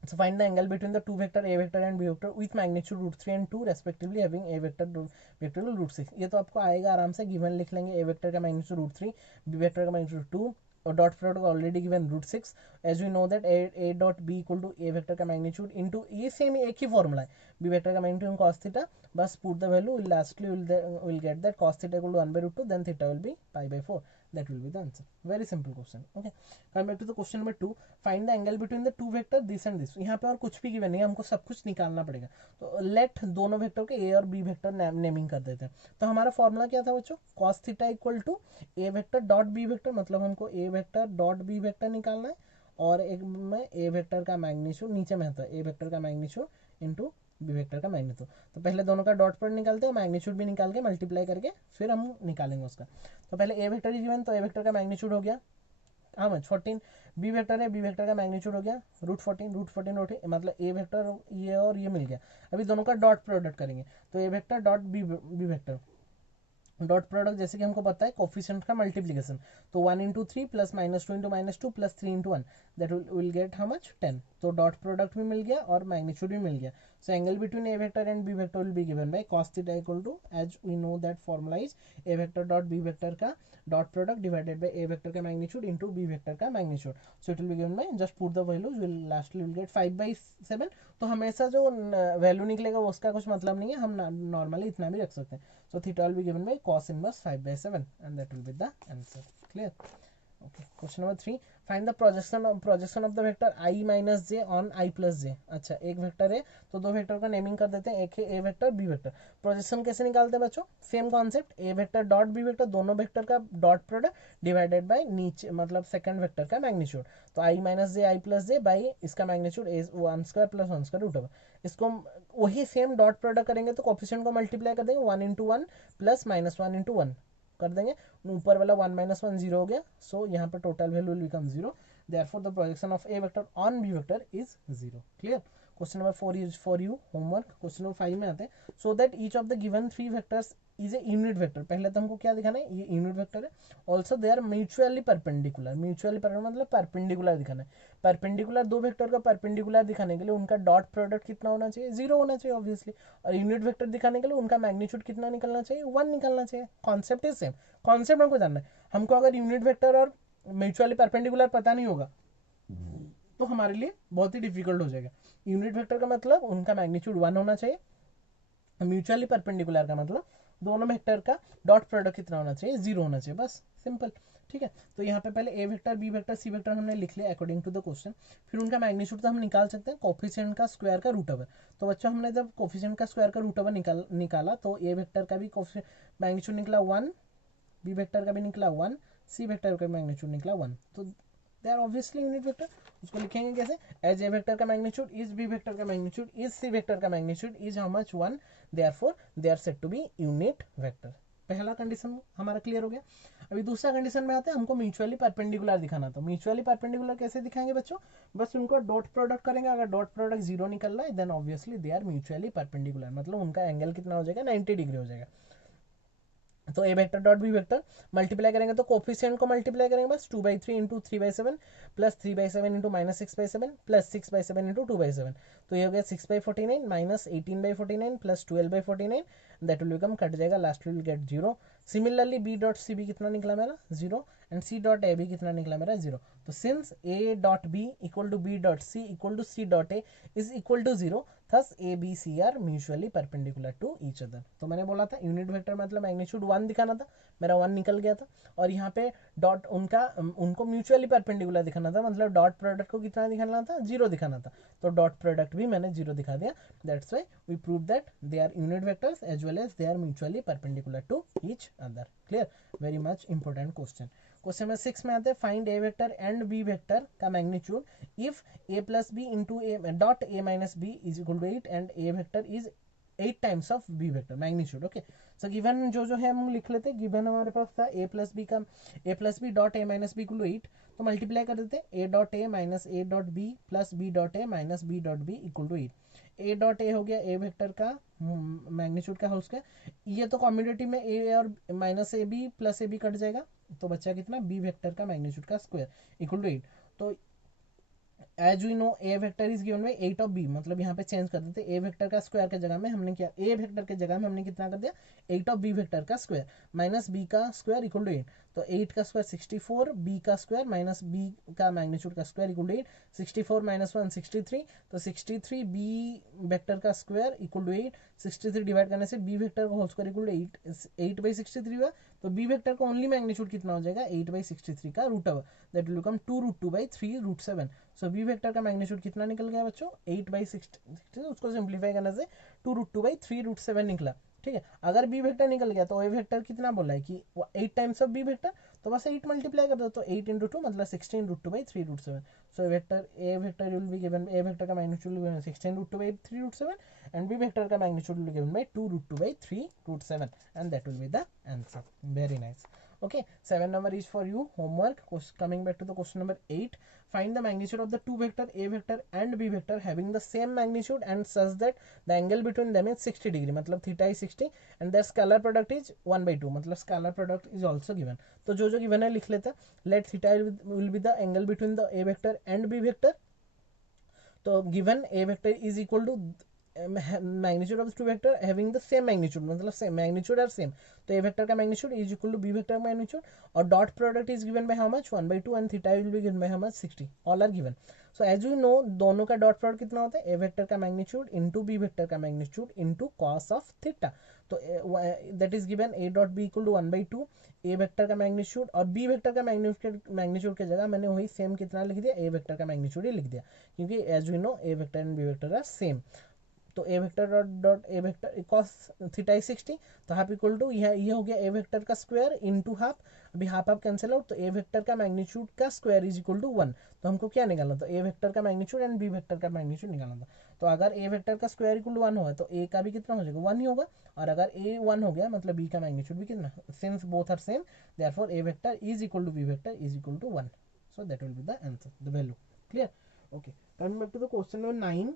so find the angle between the two vector a vector and b vector with magnitude √3 and 2 respectively having a vector vector √6. ये तो आपको आएगा आराम से, given लिख लेंगे a vector का magnitude √3, b vector का magnitude 2 और dot product already given √6. As we know that a dot b equal to a vector का मैग्नीट्यूड इनटू, ये सेम एक ही फॉर्मूला है, b वेक्टर का मैग्नीट्यूड cos थीटा, बस put the value, lastly will get that cos theta equal to 1/√2, then theta will be π/4. That will be the answer. Very simple question. Okay, coming back to the question number 2. Find the angle between the two vector this and this. यहाँ पे और कुछ भी given नहीं है, हमको सब कुछ निकालना पड़ेगा. तो लेट दोनों वेक्टर के a और b वेक्टर नेमिंग कर देते हैं. तो हमारा फॉर्मूला क्या था बच्चों? cos theta equal to a vector dot b vector, मतलब हमको a vector dot b vector निकालना है, और एक में a वेक्टर का मैग्नीट्यूड नीचे में था, a वेक्टर का मैग्नीट्यूड इनटू बी वेक्टर का मैग्नीट्यूड. तो पहले दोनों का डॉट प्रोडक्ट निकालते हैं, मैग्नीट्यूड भी निकाल के मल्टीप्लाई करके फिर हम निकालेंगे उसका. तो पहले ए वेक्टर इज गिवन, तो ए वेक्टर का मैग्नीट्यूड हो गया हाउ मच 14. बी वेक्टर है, बी वेक्टर का मैग्नीट्यूड हो गया √14 मतलब ए वेक्टर ये और ये मिल गया. अभी दोनों का डॉट प्रोडक्ट करेंगे, तो A vector dot B vector dot product जैसे कि हमको पता है कोफिशिएंट का मल्टीप्लिकेशन, तो 1 into 3 plus -2 into -2 plus 3 into 1, that will get how much 10. तो डॉट प्रोडक्ट भी मिल गया और मैग्नीट्यूड भी मिल गया. So angle between A vector and B vector will be given by cos theta equal to, as we know that formula is A vector dot B vector का dot product divided by A vector का magnitude into B vector का magnitude. So it will be given by, just put the values, will lastly will get 5/7. तो हमेशा जो value निकलेगा उसका कुछ मतलब नहीं है, हम नॉर्मली इतना भी रख सकते हैं. So theta will be given by cos inverse 5/7 and that will be the answer. Clear? Okay. Question number 3. Find the projection of the vector I minus j on I plus j. अच्छा, एक vector है तो दो vector का naming कर देते हैं, एक है a vector b vector. Projection कैसे निकालते हैं बच्चों? Same concept, a vector dot b vector, दोनों वेक्टर का डॉट प्रोडक्ट डिवाइडेड बाय नीचे मतलब सेकंड वेक्टर का मैग्नीट्यूड. तो I minus J I plus J by इसका मैग्नीट्यूड a1² प्लस 1² √. इसको वही सेम डॉट प्रोडक्ट करेंगे तो कोफिशिएंट को मल्टीप्लाई कर देंगे, 1 इंटू 1 प्लस -1 इंटू 1 कर देंगे, ऊपर वाला 1 - 1 0 हो गया. सो यहाँ पर total value will become 0. Therefore the projection of A vector on B vector is 0. Clear? Question number 4 is for you homework. Question number 5 में आते हैं. So that each of the given 3 vectors is a unit vector. पहले तो हमको क्या दिखाना है, ये यूनिट वेक्टर है. Also they are mutually perpendicular. Mutually मतलब परपेंडिकुलर दिखाना है. परपेंडिकुलर दो वेक्टर का परपेंडिकुलर दिखाने के लिए उनका डॉट प्रोडक्ट कितना होना चाहिए? 0 होना चाहिए ऑब्वियसली. और यूनिट वेक्टर दिखाने के लिए उनका मैग्नीट्यूड कितना निकलना चाहिए? 1 निकलना चाहिए. Concept is same. कॉन्सेप्ट हमको जानना है. हमको अगर यूनिट वेक्टर और म्यूचुअली परपेंडिकुलर पता नहीं होगा तो हमारे लिए बहुत ही डिफिकल्ट हो जाएगा. यूनिट वेक्टर का मतलब उनका मैग्नीट्यूड 1 होना चाहिए, म्यूचुअली परपेंडिकुलर का मतलब दोनों वेक्टर का डॉट प्रोडक्ट कितना होना चाहिए? 0 होना चाहिए. बस सिंपल. ठीक है, तो यहाँ पे पहले A vector B vector C vector हमने लिख लिया अकॉर्डिंग टू द क्वेश्चन. फिर उनका मैग्नीट्यूड तो हम निकाल सकते हैं कोफिशिएंट का स्क्वायर का √. तो बच्चों हमने जब कोफिशिएंट का स्क्वायर का √निकाला तो ए वेक्टर का भी मैग्नीट्यूड निकला 1, बी वेक्टर का भी निकला 1, सी वेक्टर का मैग्नीट्यूड निकला 1. तो they are obviously unit vector. उसको लिखेंगे कैसे? एज ए वेक्टर का मैग्नीट्यूड इज बी वेक्टर का मैग्नीट्यूड इज सी वेक्टर का magnitude is how much 1, therefore they are said to be unit vector. पहला कंडीशन हमारा क्लियर हो गया. अभी दूसरा कंडीशन में आते हैं. हमको म्यूचुअली परपेंडिकुलर दिखाना. तो म्यूचुअली परपेंडिकुलर कैसे दिखाएंगे बच्चों? बस उनको डॉट प्रोडक्ट करेंगे. अगर डॉट प्रोडक्ट 0 निकल रहा है then obviously they are mutually perpendicular, मतलब उनका एंगल कितना हो जाएगा? 90 डिग्री हो जाएगा. तो A vector dot B vector multiply करेंगे तो कोफिशिएंट को मल्टीप्लाई करेंगे बस 2/3 into 3/7 plus 3/7 into -6/7 plus 6/7 into 2/7. तो ये हो गया 6/49 minus 18/49 plus 12/49. That will become, cut जाएगा, last will get 0. Similarly B dot C बी कितना निकला मेरा? 0. एंड सी डॉट ए बी कितना निकला मेरा? 0. तो since A dot B equal to B dot C equal to C dot A is equal to 0, thus a b c are mutually perpendicular to each other. तो मैंने बोला था unit vector मतलब मैग्नीट्यूड 1 दिखाना था, मेरा 1 निकल गया था. और यहाँ पे डॉट उनको म्यूचुअली परपेंडिकुलर दिखाना था, मतलब डॉट प्रोडक्ट को कितना दिखाना था? 0 दिखाना था. तो डॉट प्रोडक्ट भी मैंने 0 दिखा दिया. That's why we prove that they are unit vectors as well as they are mutually perpendicular to each other. Clear? Very much important question. Question number 6 में आते हैं. Find A vector and B vector का magnitude if a plus B into A dot A minus B is equal to 8 and A vector is 8 times of B vector magnitude. Okay, so given जो है हम लिख लेते हैं. Given हमारे पास था a plus B dot A minus B equal to 8. तो मल्टीप्लाई कर देते हैं a dot A minus A dot B plus B dot A minus B dot B equal to 8. A dot A हो गया A vector का magnitude का whole square. ये तो कॉम्बिनेटिव में ए और minus A B plus A B cut जाएगा. तो बच्चा कितना, बी वेक्टर का मैग्नीट्यूड का स्क्वायर इक्वल टू 8। तो as we know A vector is given by 8 of B, मतलब यहाँ पे चेंज कर देते, ए वेक्टर का स्क्वायर के जगह में हमने क्या, ए वेक्टर के जगह में हमने कितना कर दिया 8 ऑफ बी वेक्टर का स्क्वायर माइनस बी का स्क्वायर इक्वल टू 8। तो 8 का स्क्वायर 64, बी का स्क्वायर माइनस बी का मैग्नीट्यूड का स्क्वायर इक्वल टू 8, 64 माइनस 1 63, तो 63 बी वेक्टर का स्क्वायर इक्वल टू 8, 63 डिवाइड करने से बी वेक्टर का whole square equal to 8 by 63 हुआ। तो बी वेक्टर का ओनली मैग्नीट्यूड कितना हो जाएगा 8 बाई 63 का root over, that will become 2 root 2 by 3 root 7। सो बी वेक्टर का मैग्नीट्यूड कितना निकल गया बच्चों 8 बाई 63, उसको सिंप्लीफाई करने से 2 रूट 2 बाई 3 रूट 7 निकला। ठीक है, अगर बी वेक्टर निकल गया तो ए वेक्टर कितना बोला है कि 8 टाइम्स ऑफ बी वेक्टर, तो बस 8 मल्टीप्लाई कर दो, तो 8 इंटू 2 मतलब 16 root 2 by 3 root 7। So A vector will be given, A vector का magnitude will be 16 root 2 by 3 root 7 and b vector का magnitude will be given by 2 root 2 by 3 root 7 and that will be the answer. Very nice. Okay, 7 number is for you homework. Coming back to the question number 8, find the magnitude of the two vector a vector and b vector having the same magnitude and such that the angle between them is 60 degree, मतलब theta is 60 and their scalar product is 1/2, मतलब scalar product is also given। तो जो given है लिख लेते हैं, let theta will be the angle between the a vector and b vector। तो given a vector is equal to magnitude of the two vector having the same magnitude, मतलब same magnitude are same, तो a vector का magnitude is equal to b vector magnitude, और dot product is given by how much 1/2 and theta will be given by how much 60, all are given। so as you know दोनों का dot product कितना होता है, a vector का magnitude into b vector का magnitude into cos of theta। तो that is given a dot b equal to 1/2 a vector का magnitude, और b वेक्टर का मैग्नीट्यूड के जगह मैंने वही सेम कितना लिख दिया, a वेक्टर का मैग्नीट्यूड ही लिख दिया, क्योंकि as we know a vector and b vector are same. तो A vector dot A vector cos theta is 60, तो हाफ इक्वल टू ये हो गया ए वेक्टर का स्क्वायर इनटू हाफ, अभी हाफ हाफ कैंसिल आउट, तो ए वेक्टर का magnitude का स्क्वायर इज इक्वल टू 1। तो हमको क्या निकालना था, ए वेक्टर का मैग्नीट्यूड एंड बी वेक्टर का मैग्नीट्यूड निकालना था। तो अगर ए वेक्टर का स्क्वायर इक्वल टू 1 होगा तो ए का भी कितना हो जाएगा 1 ही होगा, और अगर ए 1 हो गया मतलब बी का मैग्नीट्यूड भी कितना, since both are same therefore A vector is equal to B vector is equal to 1। So that will be the answer, the value. Clear? Okay, coming back to the question number 9,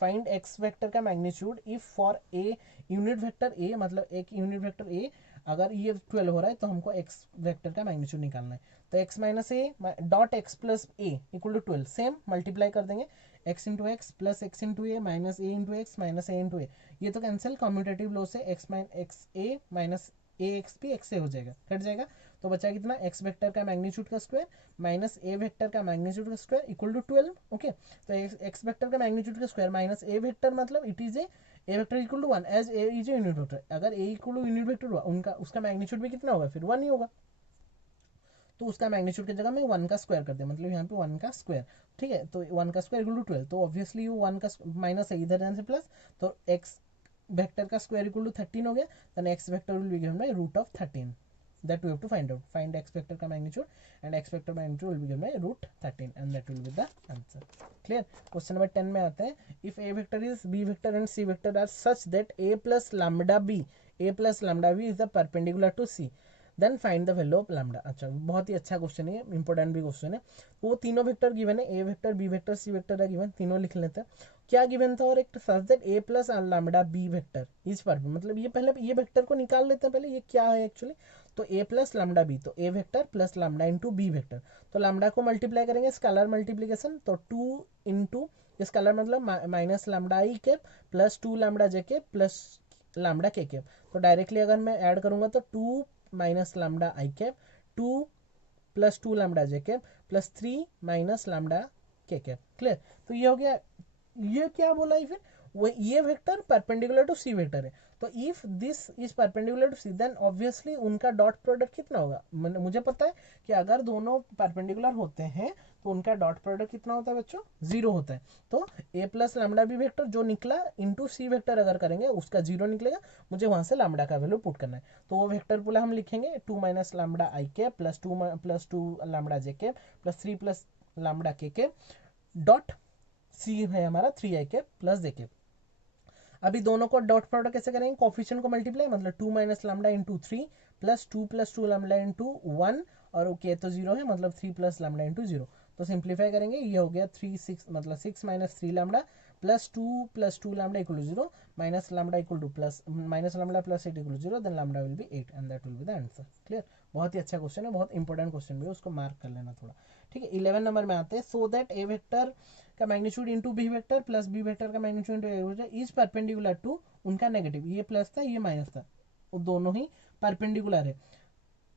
find X vector का magnitude if for a unit vector A, मतलब एक unit vector ए अगर ये 12 हो रहा है तो हमको एक्स वेक्टर का मैग्नीट्यूड निकालना है। तो X minus A dot X plus A equal to 12, same multiply कर देंगे, X into X plus X into A minus A into X minus A into A, ये तो कैंसिल कम्यूटेटिव लॉ से X A minus A X भी X से हो जाएगा, cut जाएगा। तो बचा कितना, एक्स वेक्टर का मैग्नीट्यूड का स्क्वायर माइनस ए वेक्टर का मैग्नीट्यूड का स्क्वायर इक्वल टू 12। ओके, तो एक्स वेक्टर का मैग्नीट्यूड का स्क्वायर माइनस ए वेक्टर, मतलब it is A vector equal to 1 as A is a unit vector. अगर A equal to unit vector हुआ उनका उसका मैग्नीट्यूड भी कितना होगा, फिर 1 ही होगा। तो उसका मैग्नीट्यूड की जगह में 1 का स्क्वायर कर दे, मतलब यहाँ पे 1 का स्क्वायर। ठीक है, तो 1 का स्क्वायर इक्वल टू 12, तो ऑब्वियसली ये 1 का माइनस है इधर जाने से प्लस, तो एक्स वेक्टर का स्क्वायर इक्वल टू 13 हो गया, then X vector will be given by root of 13, that we have to find out, find x vector का magnitude and x vector magnitude will be given by root 13 and that will be the answer. Clear? Question number 10 में आते हैं, if a vector is b vector and c vector are such that a plus lambda b is the perpendicular to c, then find the value of lambda. अच्छा, बहुत ही अच्छा question है, important भी question है। वो तीनों वेक्टर गिवन है, A vector B vector C vector है गिवन, तीनों लिख लेते हैं क्या गिवन था, और एक such that A plus lambda B vector is perpendicular, मतलब ये पहले ये वेक्टर को निकाल लेते हैं, पहले ये क्या है एक्चुअली। तो ए प्लस लैम्डा बी, तो A vector plus lambda into B vector, तो लैम्डा को मल्टीप्लाई करेंगे स्केलर मल्टीप्लीकेशन, तो 2 इंटू स्केलर मतलब minus lambda I cap plus 2 lambda J cap plus lambda K cap, तो डायरेक्टली अगर मैं ऐड करूंगा तो 2 minus lambda I cap 2 plus 2 lambda J cap plus 3 minus lambda K cap. Clear? तो ये हो गया, ये क्या बोला है फिर, वो ये vector perpendicular to C vector है, तो if this is perpendicular to C then obviously उनका डॉट प्रोडक्ट कितना होगा, मुझे पता है कि अगर दोनों परपेंडिकुलर होते हैं तो उनका डॉट प्रोडक्ट कितना होता है बच्चों, 0 होता है। तो A plus lambda B vector जो निकला इंटू सी वेक्टर अगर करेंगे उसका 0 निकलेगा, मुझे वहां से लैम्डा का वैल्यू पुट करना है, तो वो वेक्टर पूरा हम लिखेंगे 2 माइनस लैम्डा आई के प्लस 2 लैम्डा जे के प्लस 3 प्लस लैम्डा के डॉट सी है हमारा 3 आई के प्लस जे के। अभी दोनों को डॉट प्रोडक्ट कैसे करेंगे, कोफिशिएंट को मल्टीप्लाई, मतलब 2 minus lambda into 3 plus 2 lambda into 1, और ओके तो 0 है मतलब 3 प्लस लैम्डा इंटू 0, तो सिंप्लीफाई करेंगे, ये हो गया 3 6 मतलब 6 minus 3 lambda plus 2 lambda equal to 0 minus lambda equal to plus minus lambda plus 8 equal to 0, then lambda will be 8 and that will be the answer. Clear, बहुत ही अच्छा question है, बहुत इंपॉर्टेंट क्वेश्चन भी है, उसको मार्क कर लेना थोड़ा, ठीक है। 11 नंबर में आते हैं, सो दैट ए वेक्टर का magnitude into B vector plus B vector का magnitude into A vector is perpendicular to, उनका नेगेटिव, ये प्लस था ये माइनस था, वो दोनों ही परपेंडिकुलर है।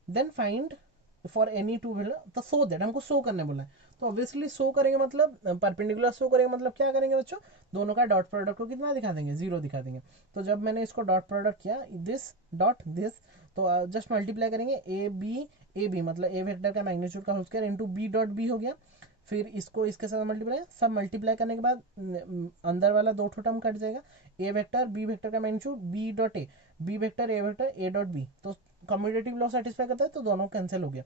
Then find for any two vector, तो सो दैट हमको शो करने बोला है, तो ऑब्वियसली शो करेंगे मतलब परपेंडिकुलर शो करेंगे मतलब क्या करेंगे बच्चों, दोनों का डॉट प्रोडक्ट को कितना दिखा देंगे, 0 दिखा देंगे। तो जब मैंने इसको डॉट प्रोडक्ट किया दिस डॉट दिस, तो जस्ट मल्टीप्लाई करेंगे ए बी मतलब ए वेक्टर का मैग्नीट्यूड का whole square into B dot B हो गया, फिर इसको इसके साथ मल्टीप्लाई, सब मल्टीप्लाई करने के बाद अंदर वाला दो टर्म कट जाएगा, ए वेक्टर बी वेक्टर का magnitude B dot A, B vector A vector A dot B, तो कम्यूटेटिव लॉ सेटिस्फाई करता है तो दोनों कैंसिल हो गया।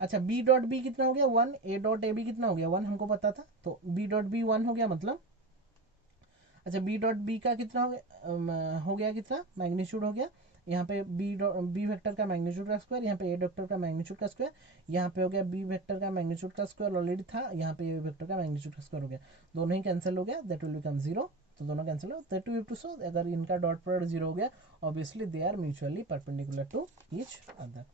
अच्छा बी डॉट बी कितना हो गया 1, ए डॉट ए बी कितना हो गया 1, हमको पता था, तो बी डॉट बी 1 हो गया मतलब, अच्छा बी डॉट बी का कितना हो गया कितना मैग्नीट्यूड हो गया, यहाँ पे बी वेक्टर का मैग्नीट्यूड का स्क्वायर, यहाँ पे ए वेक्टर का मैग्नीट्यूड का स्क्वायर, यहाँ पे हो गया बी वेक्टर का मैग्नीट्यूड का स्क्वायर ऑलरेडी था, यहाँ पे ए वेक्टर का मैग्नीट्यूड का स्क्वायर हो गया, दोनों ही कैंसिल हो गया, दैट विल बिकम 0, तो दोनों कैंसिल हो, that we have to show अगर इनका डॉट प्रोडक्ट 0 हो गया obviously they are mutually perpendicular to each other.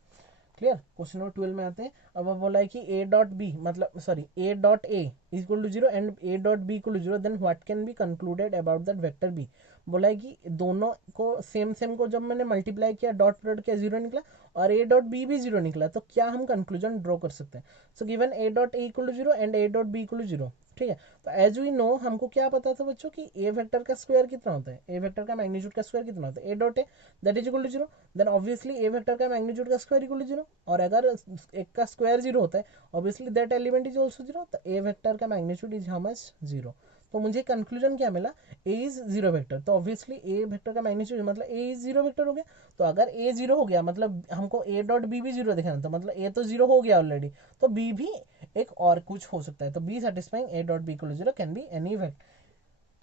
Clear, question number 12 में आते हैं। अब बोला है कि ए डॉट बी मतलब sorry A dot A equal to 0 and A dot B equal to 0, then what can be concluded about that vector B. बोला है कि दोनों को सेम को जब मैंने मल्टीप्लाई किया डॉट प्रोडक्ट किया 0 निकला और ए डॉट बी भी 0 निकला, तो क्या हम कंक्लूजन ड्रॉ कर सकते हैं। So given A dot A equal to 0 and A dot B equal to 0, ठीक है। तो एज वी नो हमको क्या पता था बच्चों कि ए वेक्टर का स्क्वायर कितना होता है, ए वेक्टर का मैग्नीट्यूड का स्क्वायर कितना होता है, A dot A that is equal to 0, then obviously A vector का मैग्नीट्यूड का स्क्वायर इक्वल टू 0, और अगर एक का स्क्वायर 0 होता है obviously that element is also 0, तो ए वेक्टर का मैग्नीट्यूड इज हाउ मच 0। तो मुझे कंक्लूजन क्या मिला, ए इज 0 वेक्टर, तो ऑब्वियसली ए वेक्टर का मैग्नीट्यूड मतलब ए इज 0 वेक्टर हो गया। तो अगर ए 0 हो गया मतलब हमको ए डॉट बी भी 0 दिखाना था, मतलब ए तो 0 हो गया ऑलरेडी, तो बी भी एक और कुछ हो सकता है, तो B satisfying A dot B equal to 0 can be any vector.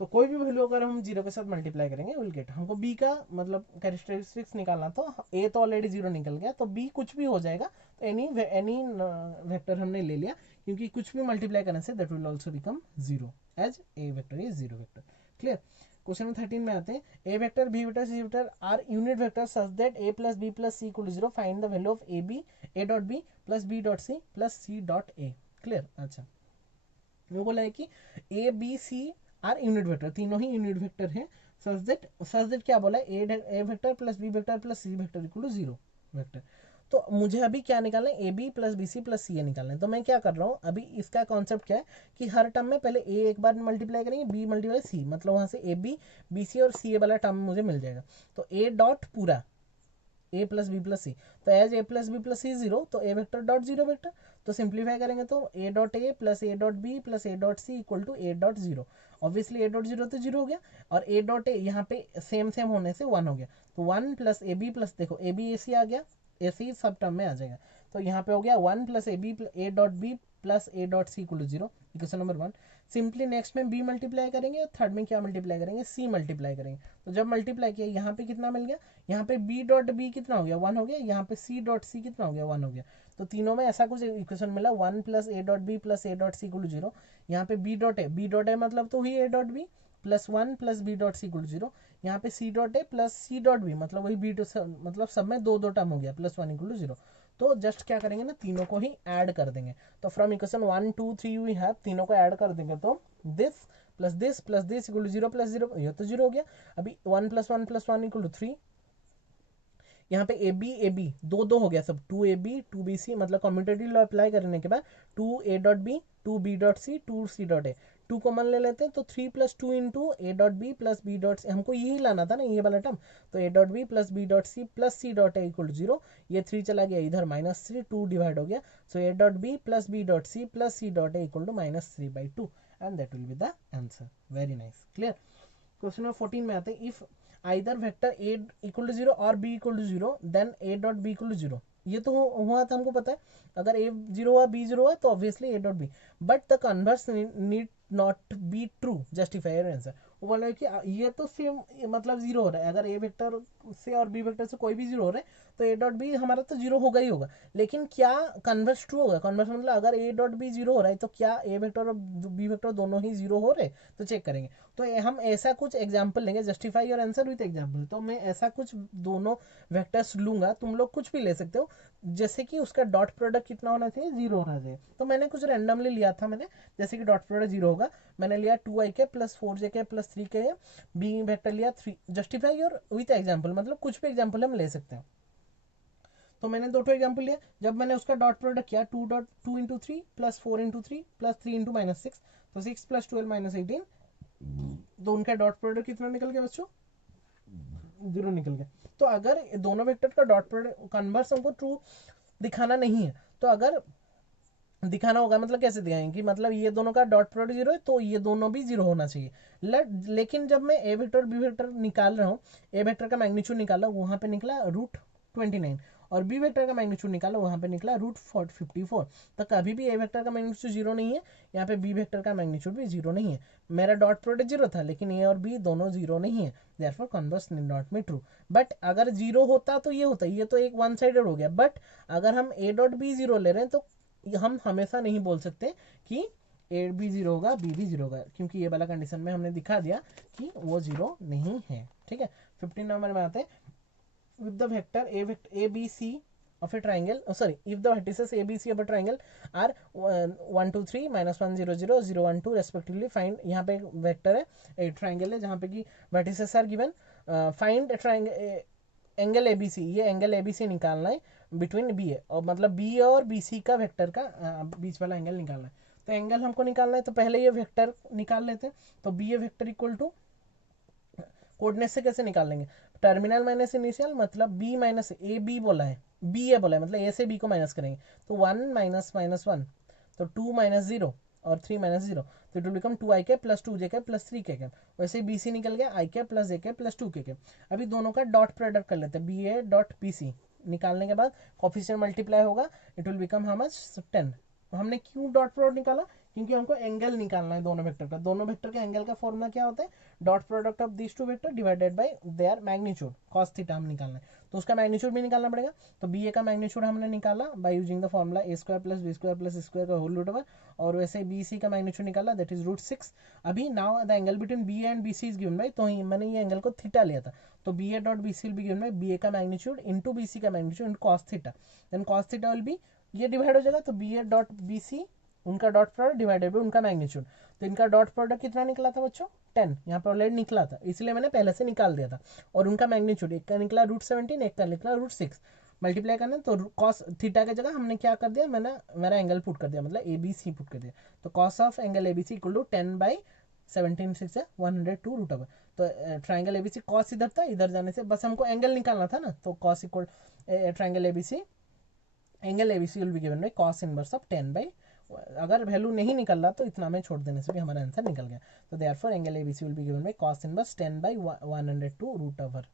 तो कोई भी वैल्यू अगर हम 0 के साथ मल्टीप्लाई करेंगे विल गेट, हमको बी का मतलब कैरेक्टरिस्टिक्स निकालना, तो ए तो ऑलरेडी 0 निकल गया, तो बी कुछ भी हो जाएगा, तो एनी वेक्टर हमने ले लिया, क्योंकि कुछ भी मल्टीप्लाई करने से that will also become 0 as A vector is 0 vector. Clear, question number 13 में आते हैं, A vector B vector C vector are unit vector such that A plus B plus C equal to 0, find the value of A B A dot B plus B dot C plus C dot A. Clear, अच्छा वो बोला है कि A B C are unit vector, तीनों ही unit vector है, such that क्या बोला है A vector plus B vector plus C vector equal to 0 vector. तो मुझे अभी क्या निकालना है, A B plus B C plus C A निकालना है। तो मैं क्या कर रहा हूँ अभी, इसका कॉन्सेप्ट क्या है कि हर टर्म में पहले ए एक बार मल्टीप्लाई करेंगे, बी मल्टीप्लाई सी, मतलब वहां से ए बी बी सी और सी ए वाला टर्म मुझे मिल जाएगा। तो ए डॉट पूरा A plus B plus C, तो as A plus B plus C 0, तो ए वेक्टर डॉट 0 वेक्टर, तो सिंप्लीफाई करेंगे तो A dot A plus A dot B plus A dot C equal to A dot 0, obviously A dot 0 तो 0 हो गया, और ए dot ए यहाँ पे सेम होने से 1 हो गया, तो 1 प्लस ए बी प्लस देखो ए बी ए सी आ गया, ए सी सब टर्म में आ जाएगा, तो यहाँ पे हो गया 1 plus A B A dot B plus A dot C equal to 0, equation number 1। Simply next में बी मल्टीप्लाई करेंगे और थर्ड में क्या मल्टीप्लाई करेंगे, सी मल्टीप्लाई करेंगे। तो जब मल्टीप्लाई किया यहाँ पे कितना मिल गया, यहाँ पे बी डॉट बी कितना हो गया 1 हो गया, यहाँ पे सी डॉट सी कितना हो गया 1 हो गया, तो तीनों में ऐसा कुछ इक्वेशन मिला 1 plus A dot B plus A dot C equal to 0। यहाँ पे बी डॉट ए मतलब तो हुई A dot B plus 1 plus B dot C equal to 0, यहाँ पे C dot A plus C dot B मतलब वही बी मतलब सब में दो टर्म हो गया प्लस 1 इक्वल टू 0। तो जस्ट क्या करेंगे ना, तीनों को ही ऐड कर देंगे, तो फ्रॉम इक्वेशन 1 2 3 वी हैव, तीनों को ऐड कर देंगे तो this plus this equal to 0 plus 0, ये तो 0 हो गया। अभी 1 प्लस 1 इक्वल टू 3, यहाँ पे ए बी दो हो गया सब, 2ab 2bc मतलब कम्यूटेटिव लॉ अप्लाई करने के बाद 2a dot B 2b dot C 2c dot A, 2 common ले लेते हैं, तो 3 plus 2 into A dot B plus B dot C, हमको यही लाना था ना ये वाला टर्म, तो A dot B plus B dot C plus C dot A equal to 0, ये 3 चला गया इधर -3, 2 डिवाइड हो गया, so A dot B plus B dot C plus C dot A equal to -3/2 and that will be the answer. Very nice, clear. Question number 14 में आते हैं, if either vector a equal to 0 और b equal to 0 then a dot b equal to 0, ये तो हुआ था हमको पता है, अगर a 0 हुआ b 0 हुआ तो obviously a dot b, but the converse need not be true, justify your answer. वो बोला कि ये तो सेम मतलब जीरो हो रहा है, अगर ए वेक्टर से और बी वेक्टर से कोई भी जीरो हो रहा है तो ए डॉट बी हमारा तो जीरो होगा ही होगा। लेकिन क्या कन्वर्स ट्रू होगा? कन्वर्स मतलब अगर ए डॉट बी जीरो हो रहा है तो क्या ए वेक्टर और बी वेक्टर दोनों ही जीरो हो रहे, तो चेक करेंगे। तो हम ऐसा कुछ एग्जाम्पल लेंगे, justify your answer with example. तो मैं ऐसा कुछ दोनों वेक्टर्स लूंगा, तुम लोग कुछ भी ले सकते हो, जैसे कि उसका डॉट प्रोडक्ट कितना होना चाहिए, जीरो होना चाहिए। तो मैंने कुछ रैंडमली लिया था मैंने, जैसे कि डॉट प्रोडक्ट जीरो होगा, मैंने लिया 2ik plus 4jk plus 3k, B vector लिया 3। जस्टिफाई योर विथ एग्जाम्पल मतलब कुछ भी एग्जाम्पल हम ले सकते हैं। तो मैंने दो एग्जाम्पल लिया, जब मैंने उसका डॉट प्रोडक्ट किया, two into three plus 4 into 3 plus 3 into -6, तो 6 + 12 - 18, तो उनका डॉट प्रोडक्ट कितना निकल गया बच्चों, जीरो निकल गया। तो अगर दोनों वेक्टर का डॉट प्रोडक्ट कन्वर्स हमको ट्रू दिखाना नहीं है, तो अगर दिखाना होगा मतलब कैसे दिखाएंगे कि मतलब ये दोनों का डॉट प्रोडक्ट जीरो है तो ये दोनों भी जीरो होना चाहिए। लेकिन जब मैं ए वेक्टर बी वेक्टर निकाल रहा हूँ, ए वेक्टर का मैग्नीट्यूड निकाला, वहां पे निकला √29, और बी वेक्टर का मैग्नीट्यूड निकाला, वहां पे निकला √54। तो कभी भी ए वेक्टर का मैग्नीट्यूड जीरो नहीं है, यहाँ पे बी वेक्टर का मैग्नीट्यूड भी जीरो नहीं है। मेरा डॉट प्रोडक्ट जीरो था, लेकिन ए और बी दोनों जीरो नहीं है, देयरफॉर कन्वर्स नॉट में ट्रू। बट अगर जीरो होता तो ये होता, ये तो एक वन साइडेड हो गया। बट अगर हम ए डॉट बी जीरो ले रहे हैं तो हम हमेशा नहीं बोल सकते कि ए भी जीरो होगा बी भी जीरो होगा, क्योंकि ये वाला कंडीशन में हमने दिखा दिया कि वो जीरो नहीं है। ठीक है, 15 नंबर में आते हैं। With the vector A B C of a triangle, if the vertices ABC of a triangle are 1 2 3 -1 0 0 0 1 2 respectively, find, यहाँ पे एक वेक्टर है, एक ट्राइंगल है जहाँ पे कि vertices are given, find angle ABC, ये एंगल एबीसी निकालना है बिटवीन बी ए, और मतलब बी ए और बी सी का वेक्टर का बीच वाला एंगल निकालना है। तो एंगल हमको निकालना है, तो पहले ये वेक्टर निकाल लेते हैं। तो B A vector equal to, coordinate से कैसे निकाल लेंगे, टर्मिनल माइनस इनिशियल, मतलब बी माइनस ए, बी बोला है, बी ए बोला है, मतलब ए से बी को माइनस करेंगे, तो 1 - -1, तो 2 - 0 और 3 - 0, तो it will become 2ik plus 2jk plus 3kk। वैसे बी सी निकल गया, ik plus jk plus 2kk। अभी दोनों का डॉट प्रोडक्ट कर लेते हैं, B A dot B C निकालने के बाद कोफिशिएंट मल्टीप्लाई होगा, it will become how much, 10। हमने क्यों डॉट प्रोडक्ट निकाला, क्योंकि हमको एंगल निकालना है दोनों वेक्टर का। दोनों वेक्टर के एंगल का फॉर्मूला क्या होता है, dot product of this two vector divided by their magnitude, cos theta हम निकालना है, तो उसका मैग्नीट्यूड भी निकालना पड़ेगा। तो बी ए का मैग्नीट्यूड हमने निकाला by using the formula A square plus B square plus square का होल रूट ओवर, और वैसे बी सी का मैग्नीट्यूड निकाला, दैट इज √6। अभी now the angle between B and B C is given by, तो मैंने ये एंगल को थीटा लिया था, तो B A dot B C will be given by B A का मैग्नीट्यूड इंटू बी सी का magnitude into cos theta, then cos theta will be, ये डिवाइड हो जाएगा, तो B A dot B C उनका डॉट प्रोडक्ट डिवाइडेड बाय उनका magnitude. तो इनका डॉट प्रोडक्ट कितना निकला था बच्चों, 10, यहाँ पर ऑलरेडी निकला था, इसलिए मैंने पहले से निकाल दिया था। और उनका मैग्नीट्यूड, एक का निकला √17, एक का निकला √6, मल्टीप्लाई करना, तो कॉस थीटा की जगह हमने क्या कर दिया, मैंने मेरा एंगल पुट कर दिया, मतलब ए बी सी पुट कर दिया। तो cos of angle A B C equal to 10/17, 6 102 root over. तो triangle A B C cos इधर था, इधर जाने से बस हमको एंगल निकालना था ना, तो cos equal triangle A B C, angle A B C will be given by cos inverse of 10, अगर वैल्यू नहीं निकल रहा तो इतना में छोड़ देने से भी हमारा आंसर निकल गया। तो therefore angle ABC will be given by cos inverse 10/102 root over,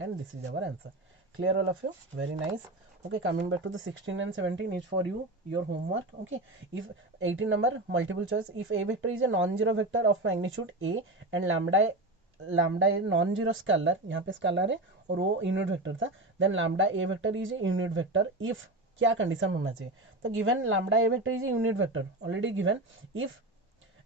and this is our answer. Clear all of you? Very nice. Okay, coming back to the 16 and 17 is for you, your homework. Okay, if 18 number multiple choice, if a vector is a non-zero vector of magnitude a and lambda is non-zero scalar, यहाँ पे scalar है और वो unit vector था, then lambda A vector is a unit vector if, क्या condition होना चाहिए, तो given lambda A vector is a unit vector already given, if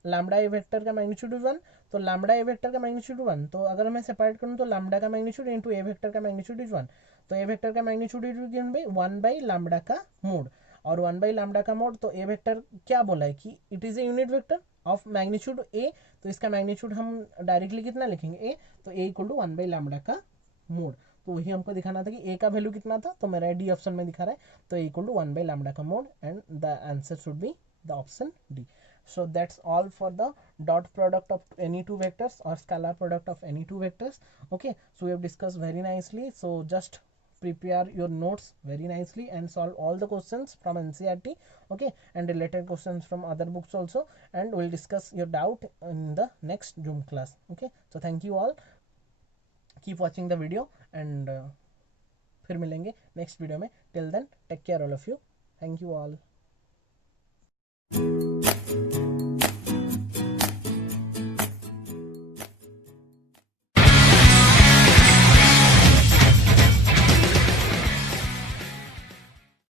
lambda A vector का मैग्नीट्यूड 1, तो लैम्डा ए वेक्टर का मैग्नीट्यूड 1, तो अगर मैं सेपरेट करूँ तो लैम्डा का मैग्नीट्यूड इंटू ए वेक्टर का मैग्नीट्यूड इज 1, तो ए वेक्टर का मैग्नीट्यूड इज गिवन बाय 1/लैम्डा का मोड, और 1/लैम्डा का मोड, तो ए वेक्टर क्या बोला है कि it is a unit vector of magnitude ए, तो इसका मैग्नीट्यूड हम डायरेक्टली कितना लिखेंगे ए, तो ए इक्वल टू 1/लैम्डा का मोड। तो वही हमको दिखाना था कि ए का वैल्यू कितना था, तो मेरा डी ऑप्शन में दिखा रहा है, तो इक्वल टू 1/लैम्डा का mod, and the answer should be the option D. So that's all for the dot product of any two vectors or scalar product of any two vectors. Okay, so we have discussed very nicely, so just prepare your notes very nicely and solve all the questions from NCERT, okay, and related questions from other books also, and we'll discuss your doubt in the next Zoom class. Okay, so thank you all, keep watching the video, and फिर मिलेंगे next video में, till then take care all of you, thank you all.